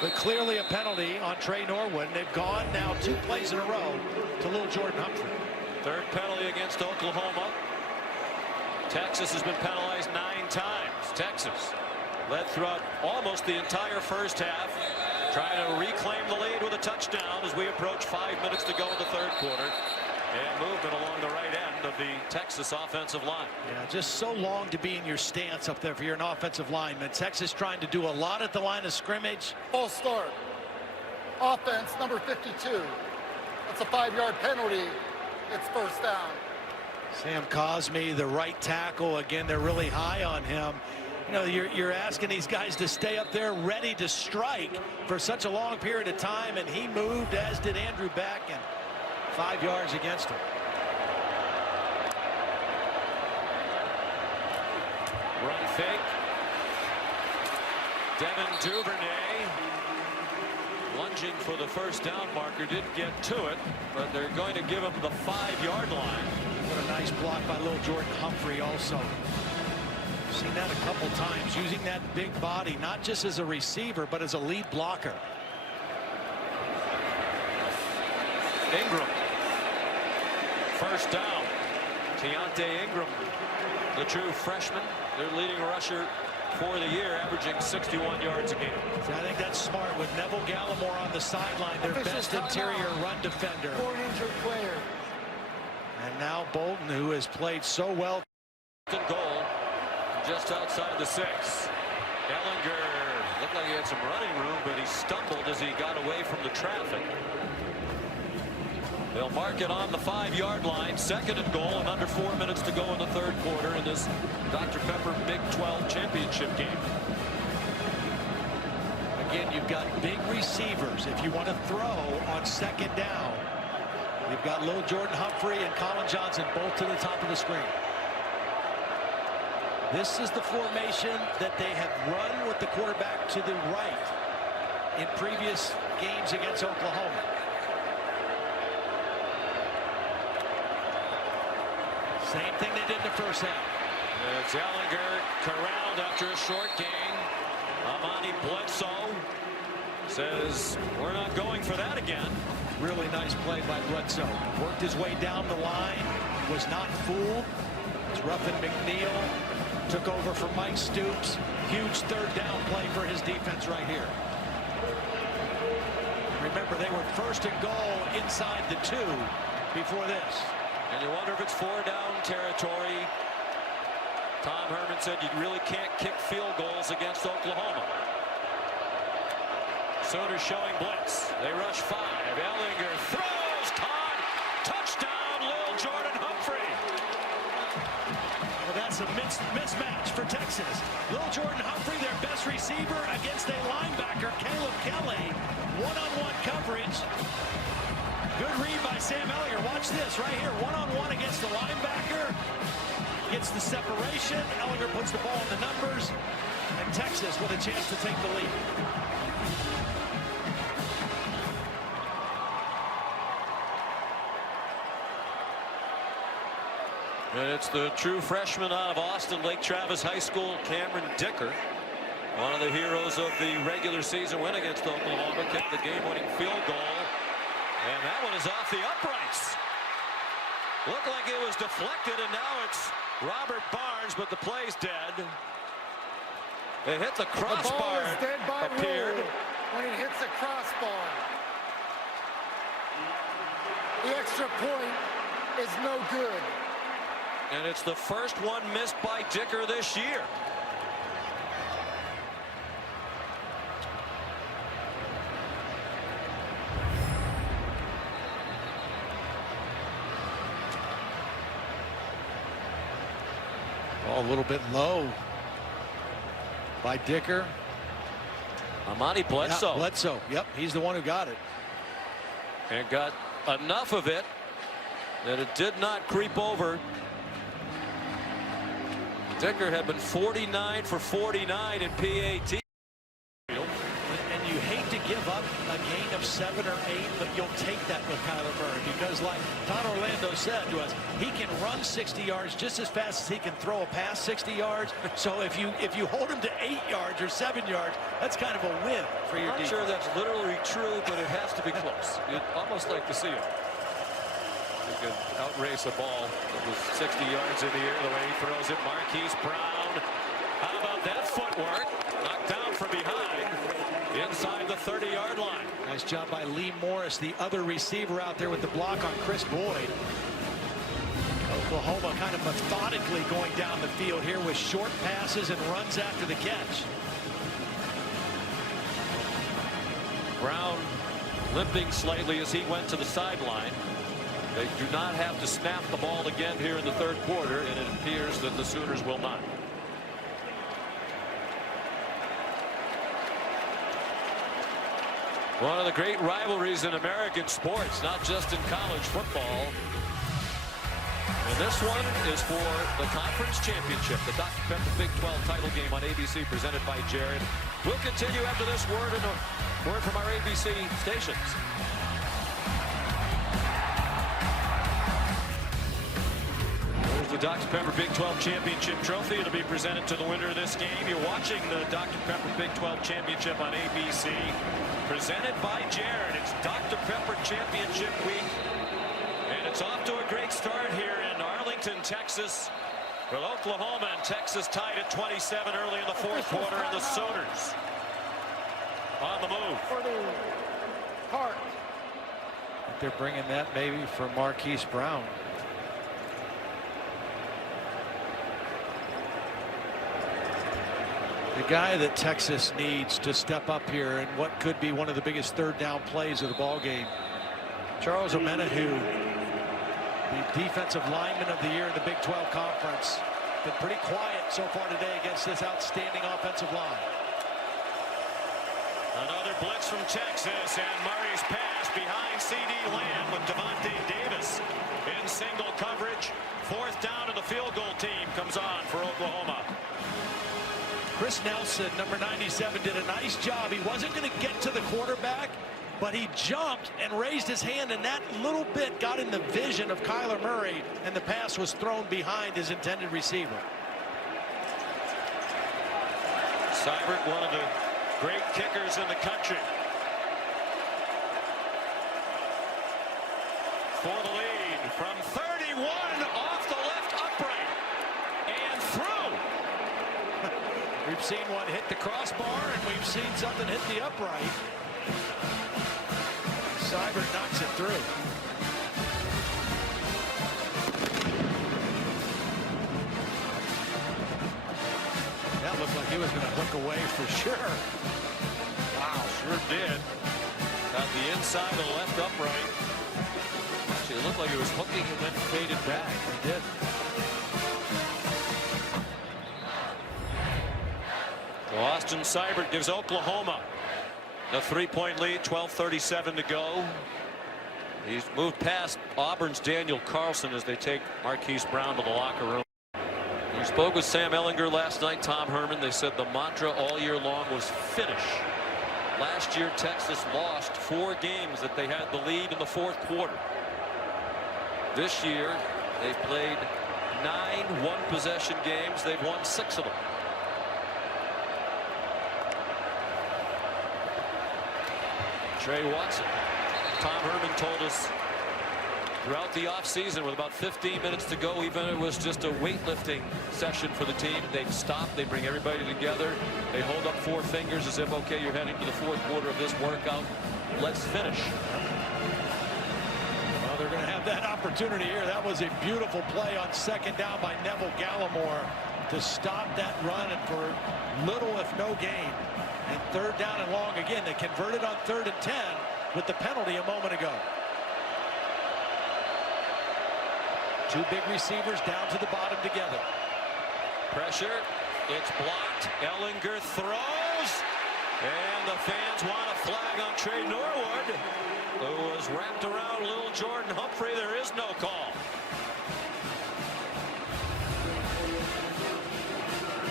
But clearly a penalty on Trey Norwood. And they've gone now 2 plays in a row to little Jordan Humphrey. Third penalty against Oklahoma. Texas has been penalized 9 times. Texas led throughout almost the entire first half, trying to reclaim the lead with a touchdown as we approach 5 minutes to go in the third quarter. And movement along the right end of the Texas offensive line. Yeah, just so long to be in your stance up there if you're an offensive lineman. Texas trying to do a lot at the line of scrimmage. False start. Offense number 52. That's a 5-yard penalty. It's first down. Sam Cosme, the right tackle. Again, they're really high on him. You know, you're asking these guys to stay up there ready to strike for such a long period of time, and he moved, as did Andrew Beck, and 5 yards against him. Run fake. Devin Duvernay lunging for the first down marker. Didn't get to it, but they're going to give him the 5-yard line. What a nice block by little Jordan Humphrey also. Seen that a couple times, using that big body, not just as a receiver, but as a lead blocker. Ingram. First down. Keontae Ingram, the true freshman, their leading rusher for the year, averaging 61 yards a game. So I think that's smart with Neville Gallimore on the sideline, their best interior run defender. 4 injured player. And now Bolton, who has played so well. Goal just outside the 6. Ellinger looked like he had some running room, but he stumbled as he got away from the traffic. They'll mark it on the 5-yard line. Second and goal, and under 4 minutes to go in the third quarter in this Dr. Pepper Big 12 Championship game. Again, you've got big receivers. If you want to throw on second down, you've got little Jordan Humphrey and Colin Johnson both to the top of the screen. This is the formation that they have run with the quarterback to the right in previous games against Oklahoma. Same thing they did in the first half. It's Ellinger corralled after a short gain. Amani Bledsoe says we're not going for that again. Really nice play by Bledsoe. Worked his way down the line. Was not fooled. It's Ruffin McNeil. Took over for Mike Stoops. Huge third down play for his defense right here. Remember, they were first and goal inside the 2 before this. And you wonder if it's 4-down territory. Tom Herman said you really can't kick field goals against Oklahoma. Sooners showing blitz. They rush 5. Ellinger throws, caught, touchdown, Lil Jordan Humphrey. Well, that's a mismatch for Texas. Lil Jordan Humphrey, their best receiver, against a linebacker, Caleb Kelly. One-on-one coverage. Good read by Sam Ellinger. Watch this right here. One-on-one against the linebacker. Gets the separation. Ellinger puts the ball in the numbers. And Texas with a chance to take the lead. And it's the true freshman out of Austin, Lake Travis High School, Cameron Dicker. One of the heroes of the regular season win against Oklahoma. Kicked the game-winning field goal. And that one is off the uprights. Looked like it was deflected, and now it's Robert Barnes, but the play's dead. It hit the crossbar. The ball is dead by appeared. rule when it hits the crossbar. The extra point is no good. And it's the first one missed by Dicker this year. Ball a little bit low by Dicker. Amani Bledsoe. Yeah, Bledsoe. Yep, he's the one who got it. And got enough of it that it did not creep over. Dicker had been 49 for 49 in PAT. And you hate to give up a gain of 7 or 8, but you'll take that with Kyler Murray because, like Todd Orlando said to us, he can run 60 yards just as fast as he can throw a pass 60 yards. So if you hold him to 8 yards or 7 yards, that's kind of a win for your defense. I'm sure that's literally true, but it has to be close. You'd almost like to see it. He could outrace a ball that was 60 yards in the air the way he throws it. Marquise Brown. How about that footwork? Knocked down from behind inside the 30-yard line. Nice job by Lee Morris, the other receiver out there with the block on Chris Boyd. Oklahoma kind of methodically going down the field here with short passes and runs after the catch. Brown limping slightly as he went to the sideline. They do not have to snap the ball again here in the third quarter, and it appears that the Sooners will not. One of the great rivalries in American sports, not just in college football. And this one is for the conference championship, the Dr. Pepper Big 12 title game on ABC, presented by Jared. We'll continue after this word and a word from our ABC stations. The Dr. Pepper Big 12 Championship trophy. It'll be presented to the winner of this game. You're watching the Dr. Pepper Big 12 Championship on ABC. Presented by Jared. It's Dr. Pepper Championship week. And it's off to a great start here in Arlington, Texas. With Oklahoma and Texas tied at 27 early in the fourth quarter. And the Sooners on the move. They're bringing that maybe for Marquise Brown. The guy that Texas needs to step up here in what could be one of the biggest third down plays of the ball game. Charles Omenihu, the defensive lineman of the year in the Big 12 Conference, been pretty quiet so far today against this outstanding offensive line. Another blitz from Texas, and Murray's pass behind C.D. Lamb with Devontae Davis in single coverage. Fourth down, and the field goal team comes on for Oklahoma. Chris Nelson, number 97, did a nice job. He wasn't going to get to the quarterback, but he jumped and raised his hand, and that little bit got in the vision of Kyler Murray, and the pass was thrown behind his intended receiver. Seibert, one of the great kickers in the country. For the lead from 31 off the left upright and through. We've seen one hit the crossbar, and we've seen something hit the upright. Seibert knocks it through. That looked like he was going to hook away for sure. Wow, sure did. Got the inside of the left upright. Actually, it looked like it was hooking and then faded back. It did. Well, Austin Seibert gives Oklahoma a 3-point lead, 12:37 to go. He's moved past Auburn's Daniel Carlson as they take Marquise Brown to the locker room. We spoke with Sam Ehlinger last night, Tom Herman. They said the mantra all year long was finish. Last year, Texas lost 4 games that they had the lead in the fourth quarter. This year, they played 9 one-possession games. They've won 6 of them. Trey Watson. Tom Herman told us throughout the offseason, with about 15 minutes to go, even if it was just a weightlifting session for the team, they'd stop, they'd bring everybody together, they hold up 4 fingers as if, okay, you're heading to the fourth quarter of this workout, let's finish. Well, they're going to have that opportunity here. That was a beautiful play on second down by Neville Gallimore to stop that run, and for little if no gain. And third down and long again. They converted on 3rd and 10 with the penalty a moment ago. 2 big receivers down to the bottom together. Pressure. It's blocked. Ellinger throws. And the fans want a flag on Trey Norwood, who was wrapped around little Jordan Humphrey. There is no call.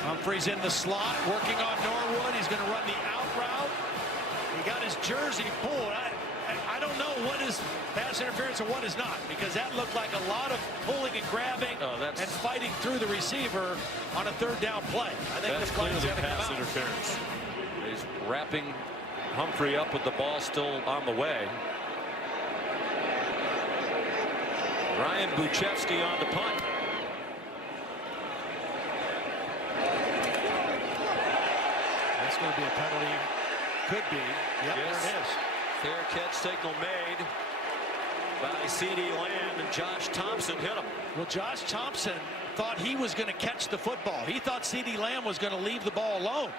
Humphrey's in the slot, working on Norwood. He's going to run the out route. He got his jersey pulled. I don't know what is pass interference and what is not, because that looked like a lot of pulling and grabbing and fighting through the receiver on a third down play. I think that's the play is clearly going to come pass out. interference. He's wrapping Humphrey up with the ball still on the way. Ryan Buchevsky on the punt. That's going to be a penalty. Could be. Yep, Yes. there it is. Fair catch signal made by C.D. Lamb, and Josh Thompson hit him. Well, Josh Thompson thought he was going to catch the football. He thought C.D. Lamb was going to leave the ball alone.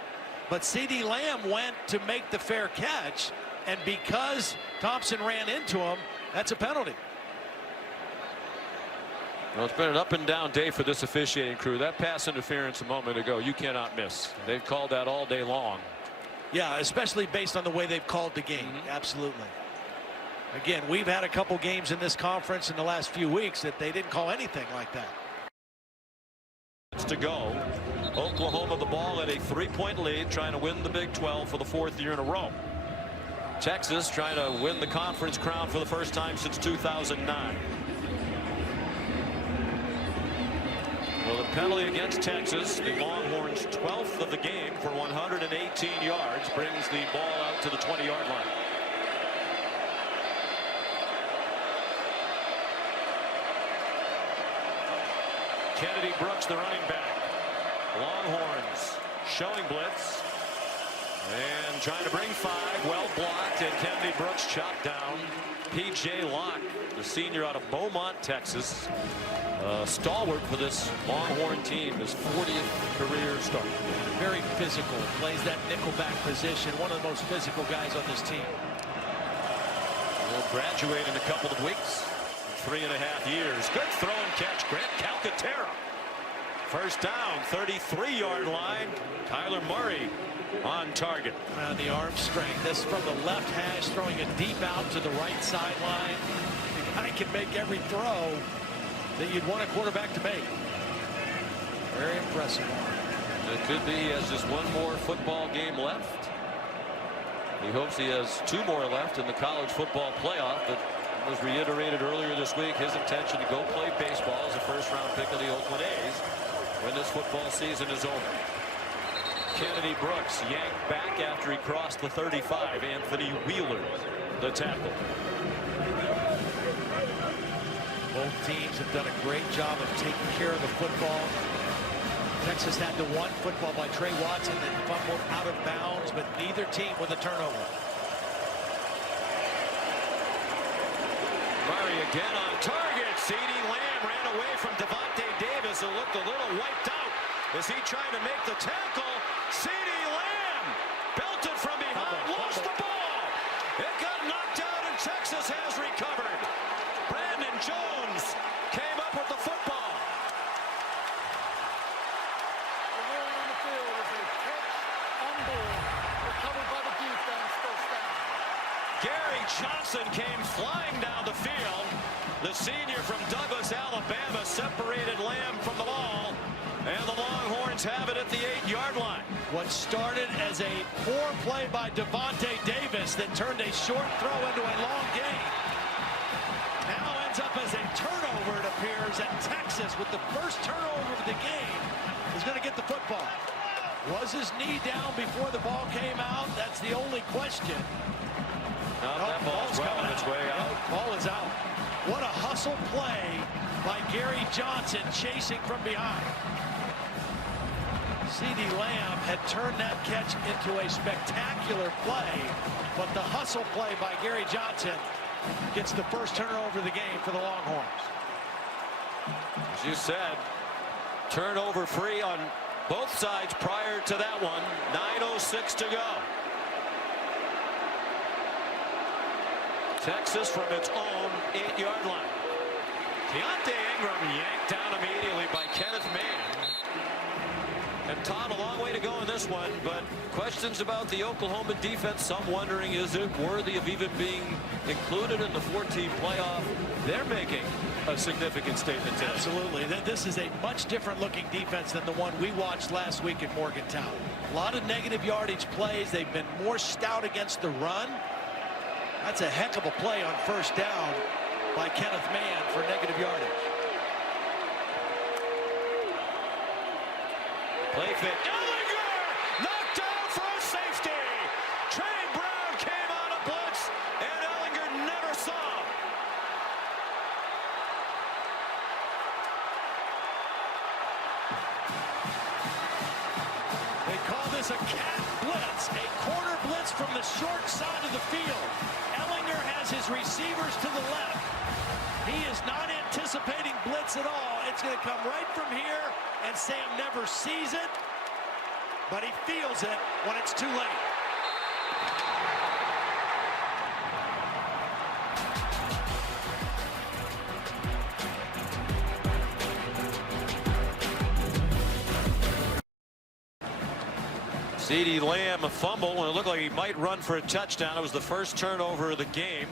But C.D. Lamb went to make the fair catch, and because Thompson ran into him, that's a penalty. Well, it's been an up and down day for this officiating crew. That pass interference a moment ago, you cannot miss. They've called that all day long. Yeah, especially based on the way they've called the game. Absolutely. Again, we've had a couple games in this conference in the last few weeks that they didn't call anything like that. It's to go. Oklahoma the ball at a 3-point lead, trying to win the Big 12 for the 4th year in a row. Texas trying to win the conference crown for the first time since 2009. Well, the penalty against Texas, the Longhorns' 12th of the game for 118 yards, brings the ball out to the 20-yard line. Kennedy Brooks, the running back. Longhorns showing blitz and trying to bring 5. Well blocked, and Kennedy Brooks chopped down. P.J. Locke, the senior out of Beaumont, Texas. Stalwart for this Longhorn team, his 40th career start. Very physical, plays that nickelback position. One of the most physical guys on this team. Will graduate in a couple of weeks. 3.5 years. Good throw and catch. Grant Calcaterra. First down, 33-yard line. Kyler Murray on target. Around the arm strength. This from the left hash, throwing it deep out to the right sideline. The guy can make every throw that you'd want a quarterback to make. Very impressive. It could be he has just one more football game left. He hopes he has 2 more left in the college football playoff. That was reiterated earlier this week. His intention to go play baseball as a first-round pick of the Oakland A's when this football season is over. Kennedy Brooks yanked back after he crossed the 35. Anthony Wheeler, the tackle. Both teams have done a great job of taking care of the football. Texas had the one football by Trey Watson that fumbled out of bounds, but neither team with a turnover. Murray again on target. C.D. Lamb ran away from Devontae Davis, who looked a little wiped out. Is he trying to make the tackle? C.D. Lamb belted from behind, lost the ball. It got knocked out, and Texas has recovered. Brandon Jones came up with the football. The ruling on the field is a catch on board, recovered by the defense, first down. Gary Johnson came flying down the field. The senior from Douglas, Alabama, separated Lamb from the ball, and the Longhorns have it at the 8-yard line. What started as a poor play by Devontae Davis that turned a short throw into a long gain now ends up as a turnover, it appears, and Texas, with the first turnover of the game, is going to get the football. Was his knee down before the ball came out? That's the only question. No, that ball's well on its way out. Ball is out. What a hustle play by Gary Johnson, chasing from behind. C.D. Lamb had turned that catch into a spectacular play, but the hustle play by Gary Johnson gets the first turnover of the game for the Longhorns. As you said, turnover free on both sides prior to that one. 9:06 to go. Texas from its own 8-yard line. Deontay Ingram yanked down immediately by Kenneth Mann. And Todd, a long way to go in this one, but questions about the Oklahoma defense. Some wondering, is it worthy of even being included in the 14 playoff? They're making a significant statement today. Absolutely. This is a much different looking defense than the one we watched last week in Morgantown. A lot of negative yardage plays. They've been more stout against the run. That's a heck of a play on first down by Kenneth Mann for negative yardage. Play fake. Ellinger knocked down for a safety. Trey Brown came on a blitz, and Ellinger never saw him. They call this a cat blitz, a corner blitz from the short side of the field. Ellinger has his receivers to the left. He is not anticipating blitz at all. It's going to come right from here, and Sam never sees it, but he feels it when it's too late. CeeDee Lamb a fumble when it looked like he might run for a touchdown. It was the first turnover of the game.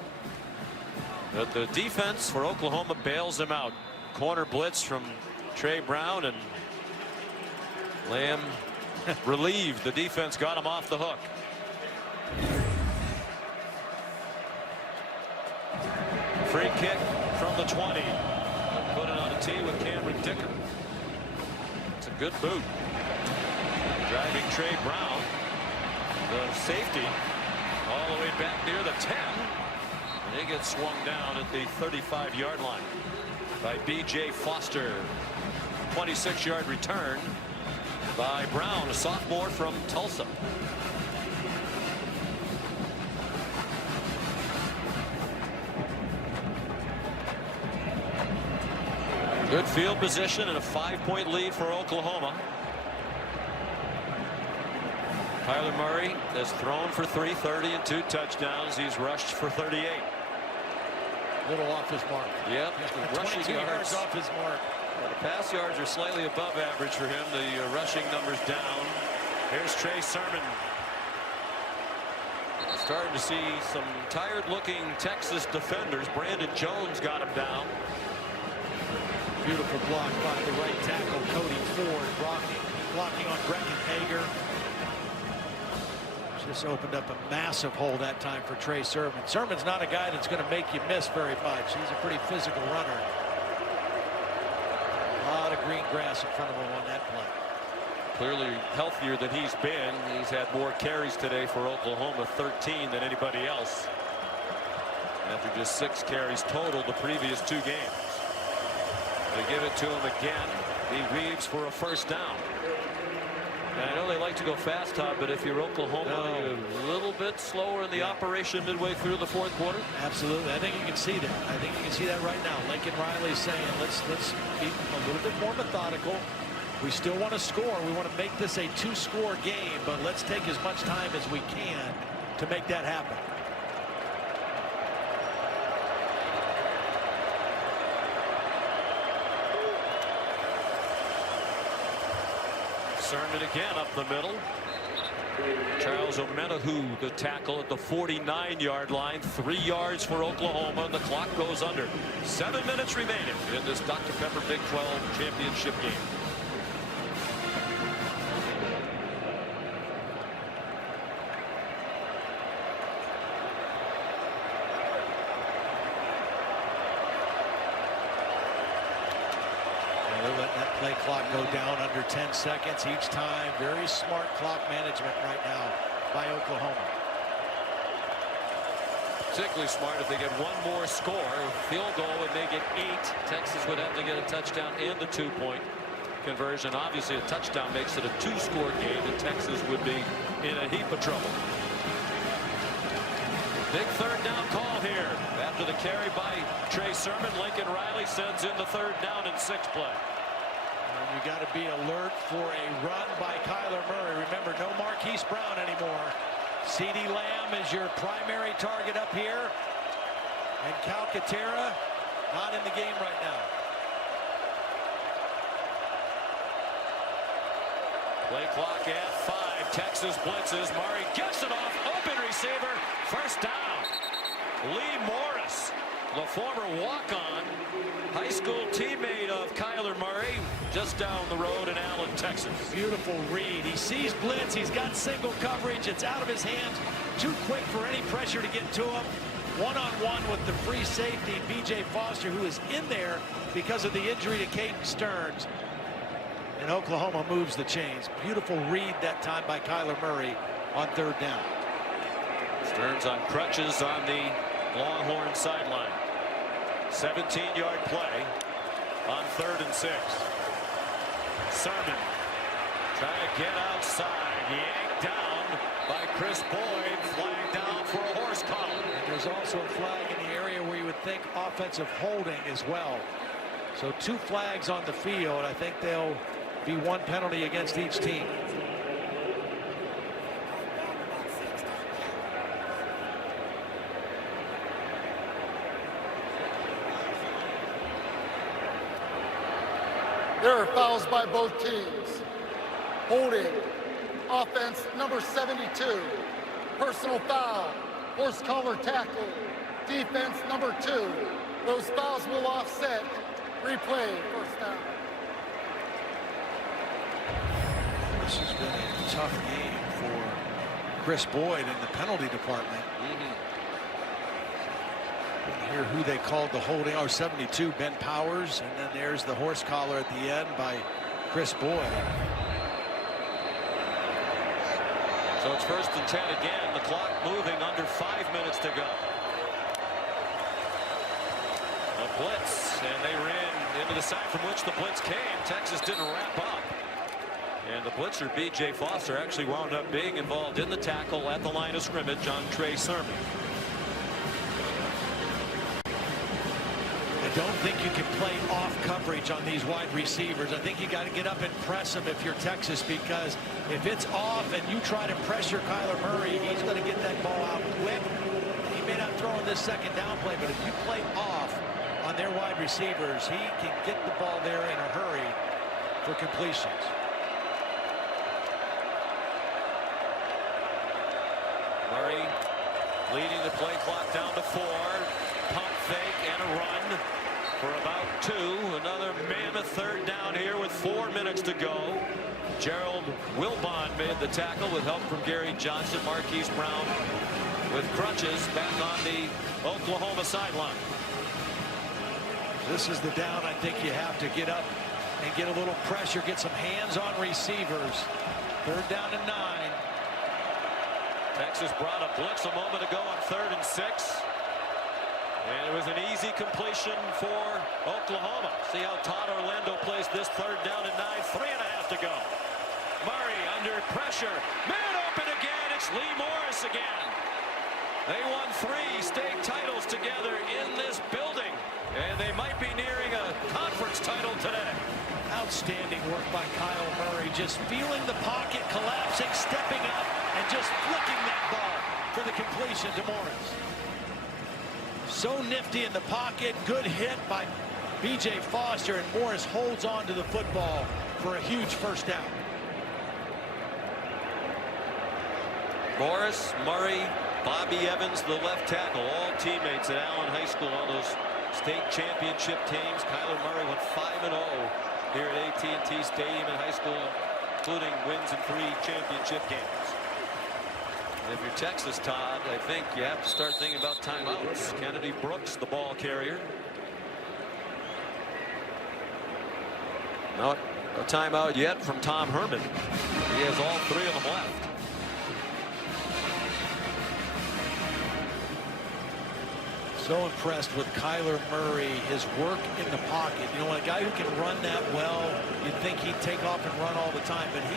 But the defense for Oklahoma bails him out. Corner blitz from Trey Brown, and Lamb relieved. The defense got him off the hook. Free kick from the 20. Put it on a tee with Cameron Dicker. It's a good boot. Driving Trey Brown, the safety, all the way back near the 10. And he gets swung down at the 35-yard line by B.J. Foster. 26-yard return by Brown, a sophomore from Tulsa. Good field position and a 5-point lead for Oklahoma. Kyler Murray has thrown for 330 and 2 touchdowns. He's rushed for 38. Little off his mark. Yep. Rushing 22 yards off his mark. The pass yards are slightly above average for him. The rushing numbers down. Here's Trey Sermon. Starting to see some tired-looking Texas defenders. Brandon Jones got him down. Beautiful block by the right tackle, Cody Ford, blocking on Brecken Hager. Just opened up a massive hole that time for Trey Sermon. Sermon's not a guy that's going to make you miss very much. He's a pretty physical runner. A lot of green grass in front of him on that play. Clearly healthier than he's been. He's had more carries today for Oklahoma, 13 than anybody else. After just 6 carries total the previous 2 games. They give it to him again. He reads for a first down. I know they like to go fast, Todd, but if you're Oklahoma, you're a little bit slower in the operation midway through the 4th quarter. Absolutely. I think you can see that. I think you can see that right now. Lincoln Riley's saying, let's be a little bit more methodical. We still want to score. We want to make this a 2-score game, but let's take as much time as we can to make that happen. Sermon again up the middle. Charles Omenihu, the tackle at the 49-yard line. 3 yards for Oklahoma. The clock goes under. 7 minutes remaining in this Dr. Pepper Big 12 Championship game. Play clock go down under 10 seconds each time. Very smart clock management right now by Oklahoma. Particularly smart if they get one more score. Field goal would make it 8. Texas would have to get a touchdown and a 2-point conversion. Obviously a touchdown makes it a 2-score game, and Texas would be in a heap of trouble. Big 3rd down call here. After the carry by Trey Sermon, Lincoln Riley sends in the 3rd down and 6 play. And you got to be alert for a run by Kyler Murray. Remember, no Marquise Brown anymore. CeeDee Lamb is your primary target up here. And Calcaterra not in the game right now. Play clock at 5. Texas blitzes. Murray gets it off. Open receiver. First down. Lee Morris, the former walk-on, high school teammate of Kyler Murray, just down the road in Allen, Texas. Beautiful read. He sees blitz. He's got single coverage. It's out of his hands. Too quick for any pressure to get to him. One-on-one with the free safety, B.J. Foster, who is in there because of the injury to Caden Stearns. And Oklahoma moves the chains. Beautiful read that time by Kyler Murray on third down. Stearns on crutches on the Longhorn sideline. 17-yard play on 3rd and 6. Sermon trying to get outside. Yanked down by Chris Boyd. Flag down for a horse collar. And there's also a flag in the area where you would think offensive holding as well. So 2 flags on the field. I think there'll be 1 penalty against each team. There are fouls by both teams. Holding, offense number 72. Personal foul, horse collar tackle. Defense number 2. Those fouls will offset. Replay, first down. This has been a tough game for Chris Boyd in the penalty department. Hear who they called the holding. 72, Ben Powers, and then there's the horse collar at the end by Chris Boyd. So it's 1st and 10 again. The clock moving, under 5 minutes to go. A blitz, and they ran into the side from which the blitz came. Texas didn't wrap up. And the blitzer, B.J. Foster, actually wound up being involved in the tackle at the line of scrimmage on Trey Sermon. I don't think you can play off coverage on these wide receivers. I think you got to get up and press them if you're Texas, because if it's off and you try to pressure Kyler Murray, he's going to get that ball out quick. He may not throw in this second down play, but if you play off on their wide receivers, he can get the ball there in a hurry for completions. Murray leading the play clock down to 4. Pump fake and a run for about 2. Another mammoth third down here with 4 minutes to go. Gerald Wilbon made the tackle with help from Gary Johnson. Marquise Brown with crutches back on the Oklahoma sideline. This is the down I think you have to get up and get a little pressure, get some hands on receivers. 3rd down and 9. Texas brought a blitz a moment ago on 3rd and 6. And it was an easy completion for Oklahoma. See how Todd Orlando plays this 3rd down and 9. 3.5 to go. Murray under pressure. Man open again. It's Lee Morris again. They won 3 state titles together in this building. And they might be nearing a conference title today. Outstanding work by Kyle Murray. Just feeling the pocket, collapsing, stepping up, and just flicking that ball for the completion to Morris. So nifty in the pocket. Good hit by B.J. Foster, and Morris holds on to the football for a huge first down. Morris, Murray, Bobby Evans, the left tackle, all teammates at Allen High School on those state championship teams. Kyler Murray went 5-0 here at AT&T Stadium in high school, including wins in 3 championship games. And if you're Texas, Todd, I think you have to start thinking about timeouts. Kennedy Brooks, the ball carrier. No timeout yet from Tom Herman. He has all 3 of them left. So impressed with Kyler Murray, his work in the pocket. You know, a guy who can run that well, you'd think he'd take off and run all the time, but he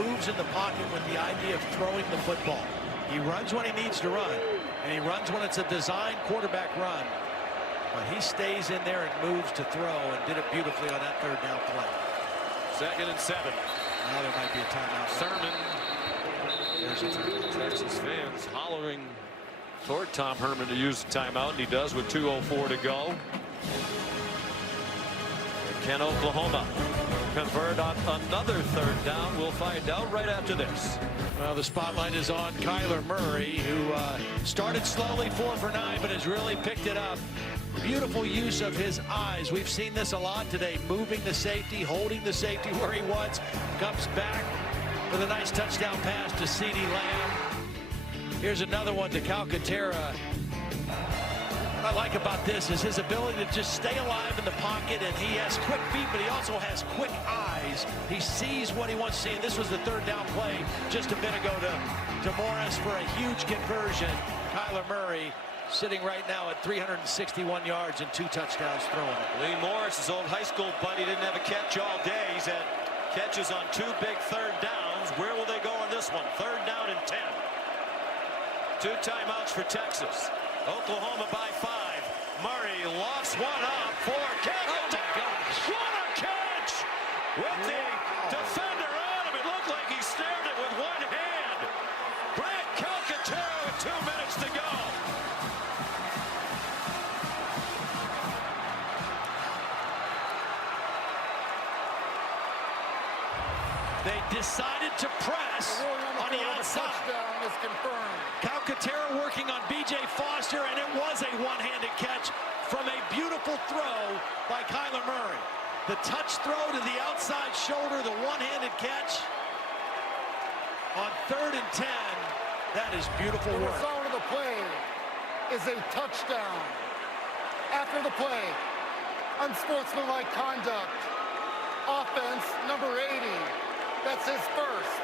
moves in the pocket with the idea of throwing the football. He runs when he needs to run, and he runs when it's a designed quarterback run. But he stays in there and moves to throw, and did it beautifully on that 3rd down play. 2nd and 7. Now there might be a timeout. Sermon. There's a timeout. Texas fans hollering toward Tom Herman to use the timeout, and he does with 2:04 to go. And Can Oklahoma convert on another third down? We'll find out right after this. Well, the spotlight is on Kyler Murray, who started slowly 4 for 9, but has really picked it up. Beautiful use of his eyes. We've seen this a lot today, moving the safety, holding the safety where he wants, comes back with a nice touchdown pass to CeeDee Lamb. Here's another one to Calcaterra. What I like about this is his ability to just stay alive in the pocket, and he has quick feet, but he also has quick eyes. He sees what he wants to see, and this was the third down play just a bit ago to Morris for a huge conversion. Kyler Murray sitting right now at 361 yards and 2 touchdowns thrown. Lee Morris, his old high school buddy, didn't have a catch all day. He's had catches on 2 big third downs. Where will they go on this one? 3rd down and 10. 2 timeouts for Texas. Oklahoma by 5. Murray lofts one up for Calcaterra. What a catch! With the defender on him, it looked like he snared it with one hand. Brad Calcaterra with 2 minutes to go. They decided to press on the outside. Touchdown is confirmed. Calcaterra working on B.J. Foster, and it was a one-handed catch from a beautiful throw by Kyler Murray. The touch throw to the outside shoulder, the one-handed catch on 3rd and 10. That is beautiful The work. result of the play is a touchdown. After the play, unsportsmanlike conduct. Offense number 80. That's his first.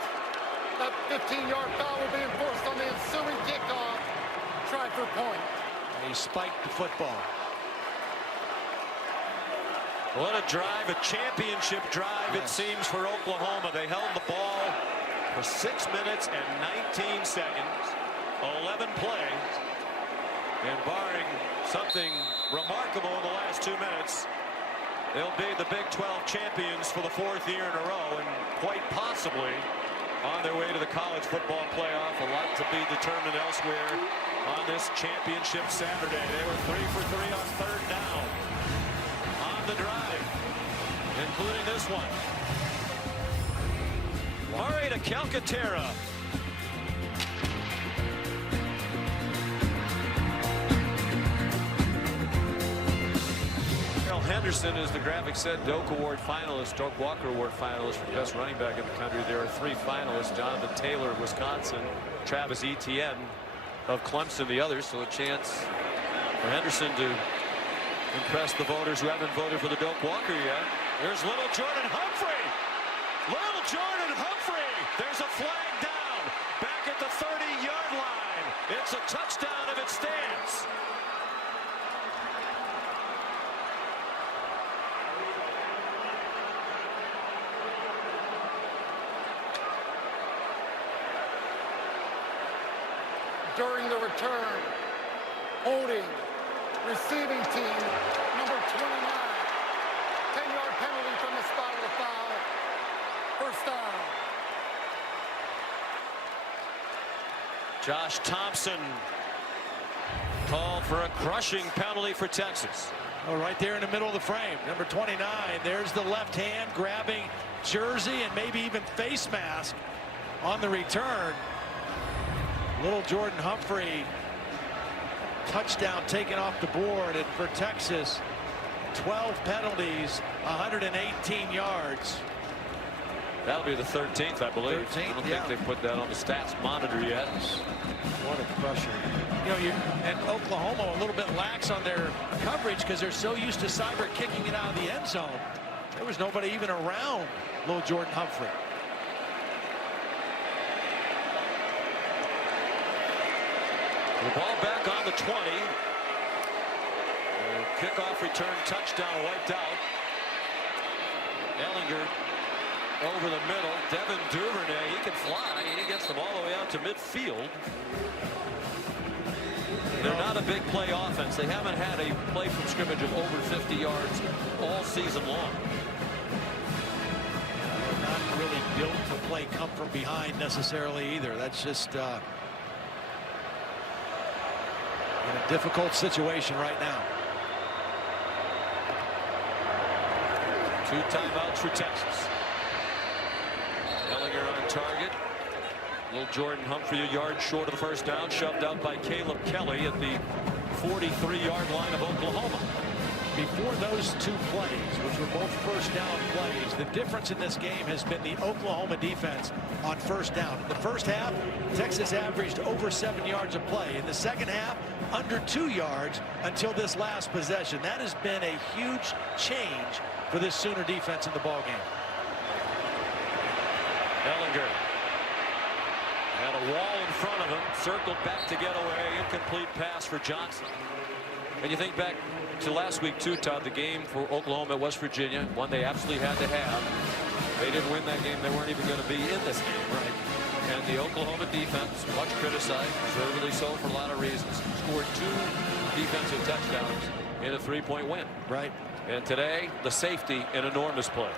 That 15-yard foul will be enforced on the ensuing kickoff. Try for point. He spiked the football. What a drive, a championship drive, it seems, for Oklahoma. They held the ball for 6 minutes and 19 seconds, 11 plays, and barring something remarkable in the last 2 minutes, they'll be the Big 12 champions for the 4th year in a row, and quite possibly on their way to the college football playoff. A lot to be determined elsewhere on this championship Saturday. They were 3 for 3 on 3rd down on the drive, including this one. Murray to Calcaterra. Henderson, as the graphic said, Doak Award finalist, Doak Walker Award finalist for the best running back in the country. There are 3 finalists: Jonathan Taylor of Wisconsin, Travis Etienne of Clemson, the others. So a chance for Henderson to impress the voters who haven't voted for the Doak Walker yet. There's little Jordan Humphrey. Little Jordan Humphrey. There's a flag down back at the 30-yard line. It's a touchdown if it stands. During the return, holding, receiving team, number 29. 10-yard penalty from the spot of the foul. First down. Josh Thompson called for a crushing penalty for Texas. Oh, right there in the middle of the frame, number 29. There's the left hand grabbing jersey and maybe even face mask on the return. Little Jordan Humphrey, touchdown taken off the board, and for Texas, 12 penalties, 118 yards. That'll be the 13th, I believe. 13th, I don't yeah. think they've put that on the stats monitor yet. What a crusher. You know, and Oklahoma a little bit lax on their coverage because they're so used to Cyber kicking it out of the end zone. There was nobody even around little Jordan Humphrey. The ball back on the 20. Kickoff return touchdown wiped out. Ellinger over the middle. Devin Duvernay, he can fly. He gets them all the way out to midfield. They're not a big play offense. They haven't had a play from scrimmage of over 50 yards all season long. Not really built to play come from behind necessarily either. That's just in a difficult situation right now. Two timeouts for Texas. Ellinger on target. Little Jordan Humphrey a yard short of the first down, shoved out by Caleb Kelly at the 43-yard line of Oklahoma. Before those two plays, which were both first down plays, the difference in this game has been the Oklahoma defense on first down. In the first half, Texas averaged over 7 yards a play. In the second half, under 2 yards until this last possession. That has been a huge change for this Sooner defense in the ballgame. Ellinger had a wall in front of him, circled back to get away, incomplete pass for Johnson. And you think back to last week too, Todd, the game for Oklahoma at West Virginia, one they absolutely had to have. They didn't win that game. They weren't even going to be in this game, right? And the Oklahoma defense, much criticized, deservedly so for a lot of reasons, scored 2 defensive touchdowns in a 3-point win. Right. And today, the safety, an enormous play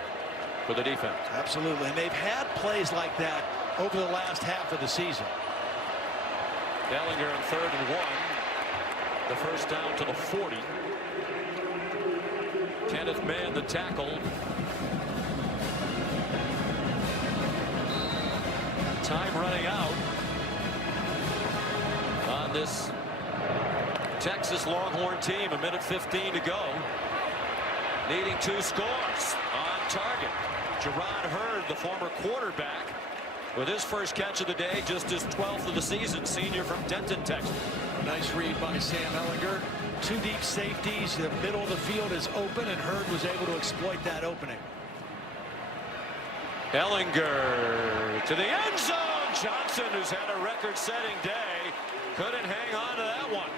for the defense. Absolutely. And they've had plays like that over the last half of the season. Ellinger on 3rd and 1. The first down to the 40. Kenneth Mann, the tackle. Time running out on this Texas Longhorn team. 1:15 to go. Needing 2 scores on target. Gerard Hurd, the former quarterback, with his first catch of the day, just his 12th of the season, senior from Denton, Texas. Nice read by Sam Ellinger. 2 deep safeties. The middle of the field is open, and Hurd was able to exploit that opening. Ellinger to the end zone. Johnson, who's had a record-setting day, couldn't hang on to that one.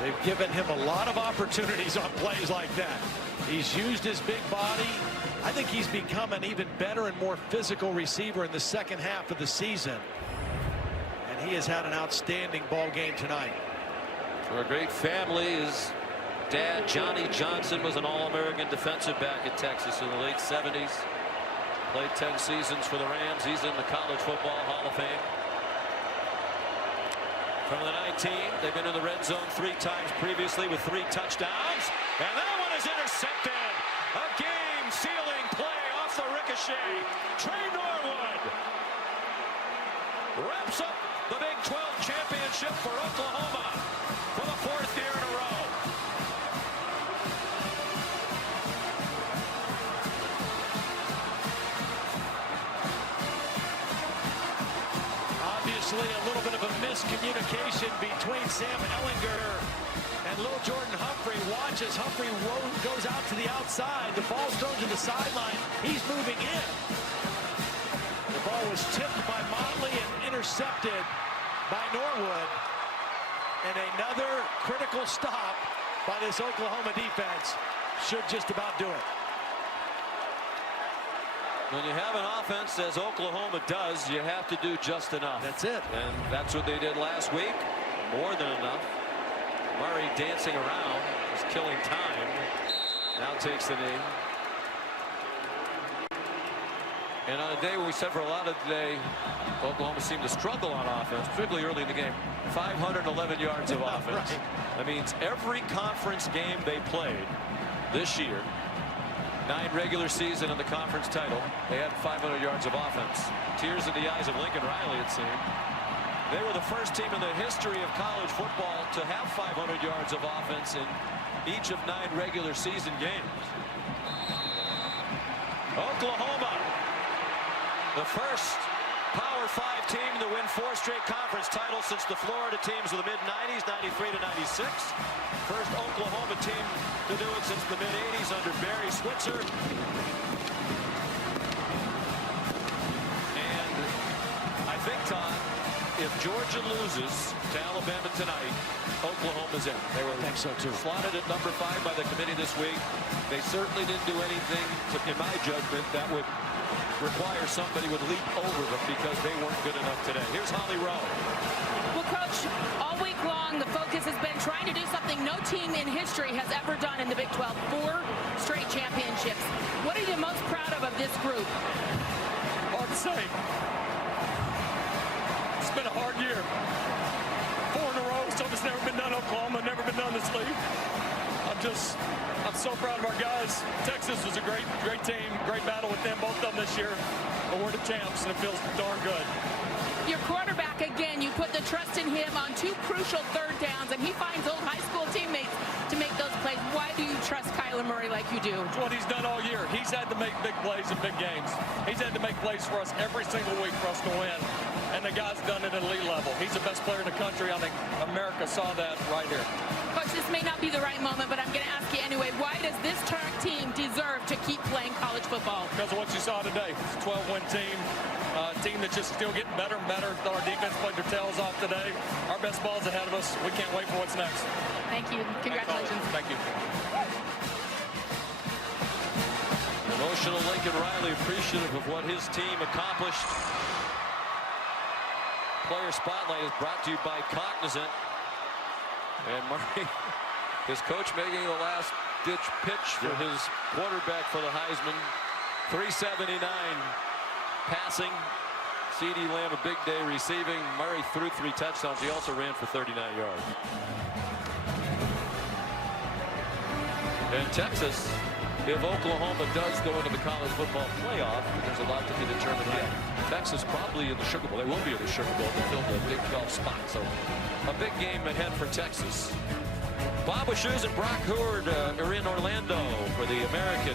They've given him a lot of opportunities on plays like that. He's used his big body. I think he's become an even better and more physical receiver in the second half of the season. And he has had an outstanding ball game tonight. For a great family, his dad, Johnny Johnson, was an All-American defensive back at Texas in the late 70s. Played 10 seasons for the Rams. He's in the College Football Hall of Fame. From the 19, they've been in the red zone 3 times previously with 3 touchdowns. And that one is intercepted. A game-sealing play off the ricochet. Trey Norwood wraps up the Big 12 Championship for Oklahoma for the 4th year in a row. Obviously, a little bit of a miscommunication between Sam Ellinger and little Jordan Humphrey. Watch as Humphrey goes out to the outside. The ball's thrown to the sideline. He's moving in. The ball was tipped by Motley and intercepted by Norwood. And another critical stop by this Oklahoma defense should just about do it. When you have an offense, as Oklahoma does, you have to do just enough. That's it. And that's what they did last week. More than enough. Murray dancing around, just killing time. Now takes the knee. And on a day when we said for a lot of the day, Oklahoma seemed to struggle on offense, particularly early in the game. 511 yards of offense. Right. That means every conference game they played this year, 9 regular season and the conference title, they had 500 yards of offense. Tears in the eyes of Lincoln Riley, it seemed. They were the first team in the history of college football to have 500 yards of offense in each of 9 regular season games. Oklahoma, the first Power 5 team to win 4 straight conference titles since the Florida teams of the mid-90s, 93 to 96. First Oklahoma team to do it since the mid-80s under Barry Switzer. And I think, Todd, if Georgia loses to Alabama tonight, Oklahoma's in. They were I think so too. Slotted at number 5 by the committee this week. They certainly didn't do anything, in my judgment, that would require somebody would leap over them because they weren't good enough today. Here's Holly Rowe. Well, Coach, all week long, the focus has been trying to do something no team in history has ever done in the Big 12. 4 straight championships. What are you most proud of this group? Hard to say. It's been a hard year. 4 in a row, something that's never been done in Oklahoma, never been done in this league. I'm so proud of our guys. Texas was a great team, great battle with them, both of them this year. But we're the champs, and it feels darn good. Your quarterback, again, you put the trust in him on 2 crucial third downs, and he finds old high school teammates to make those plays. Why do you trust Kyler Murray like you do? It's what he's done all year. He's had to make big plays in big games. He's had to make plays for us every single week for us to win. And the guy's done it at elite level. He's the best player in the country. I think America saw that right here. Coach, this may not be the right moment, but I'm going to ask you anyway. Why does this team deserve to keep playing college football? Because of what you saw today. It's a 12-win team. Team that's just still getting better and better. Thought our defense played their tails off today. Our best ball's ahead of us. We can't wait for what's next. Thank you. Congratulations. Thank you. Emotional Lincoln Riley, appreciative of what his team accomplished. Player Spotlight is brought to you by Cognizant. And Murray, his coach, making the last-ditch pitch for his quarterback for the Heisman. 379 passing. C.D. Lamb, a big day receiving. Murray threw 3 touchdowns. He also ran for 39 yards. And Texas, if Oklahoma does go into the college football playoff, there's a lot to be determined yet. Texas probably in the Sugar Bowl. They will be in the Sugar Bowl to fill the Big 12 spot. So a big game ahead for Texas. Bob Wischusen and Brock Hurd are in Orlando for the American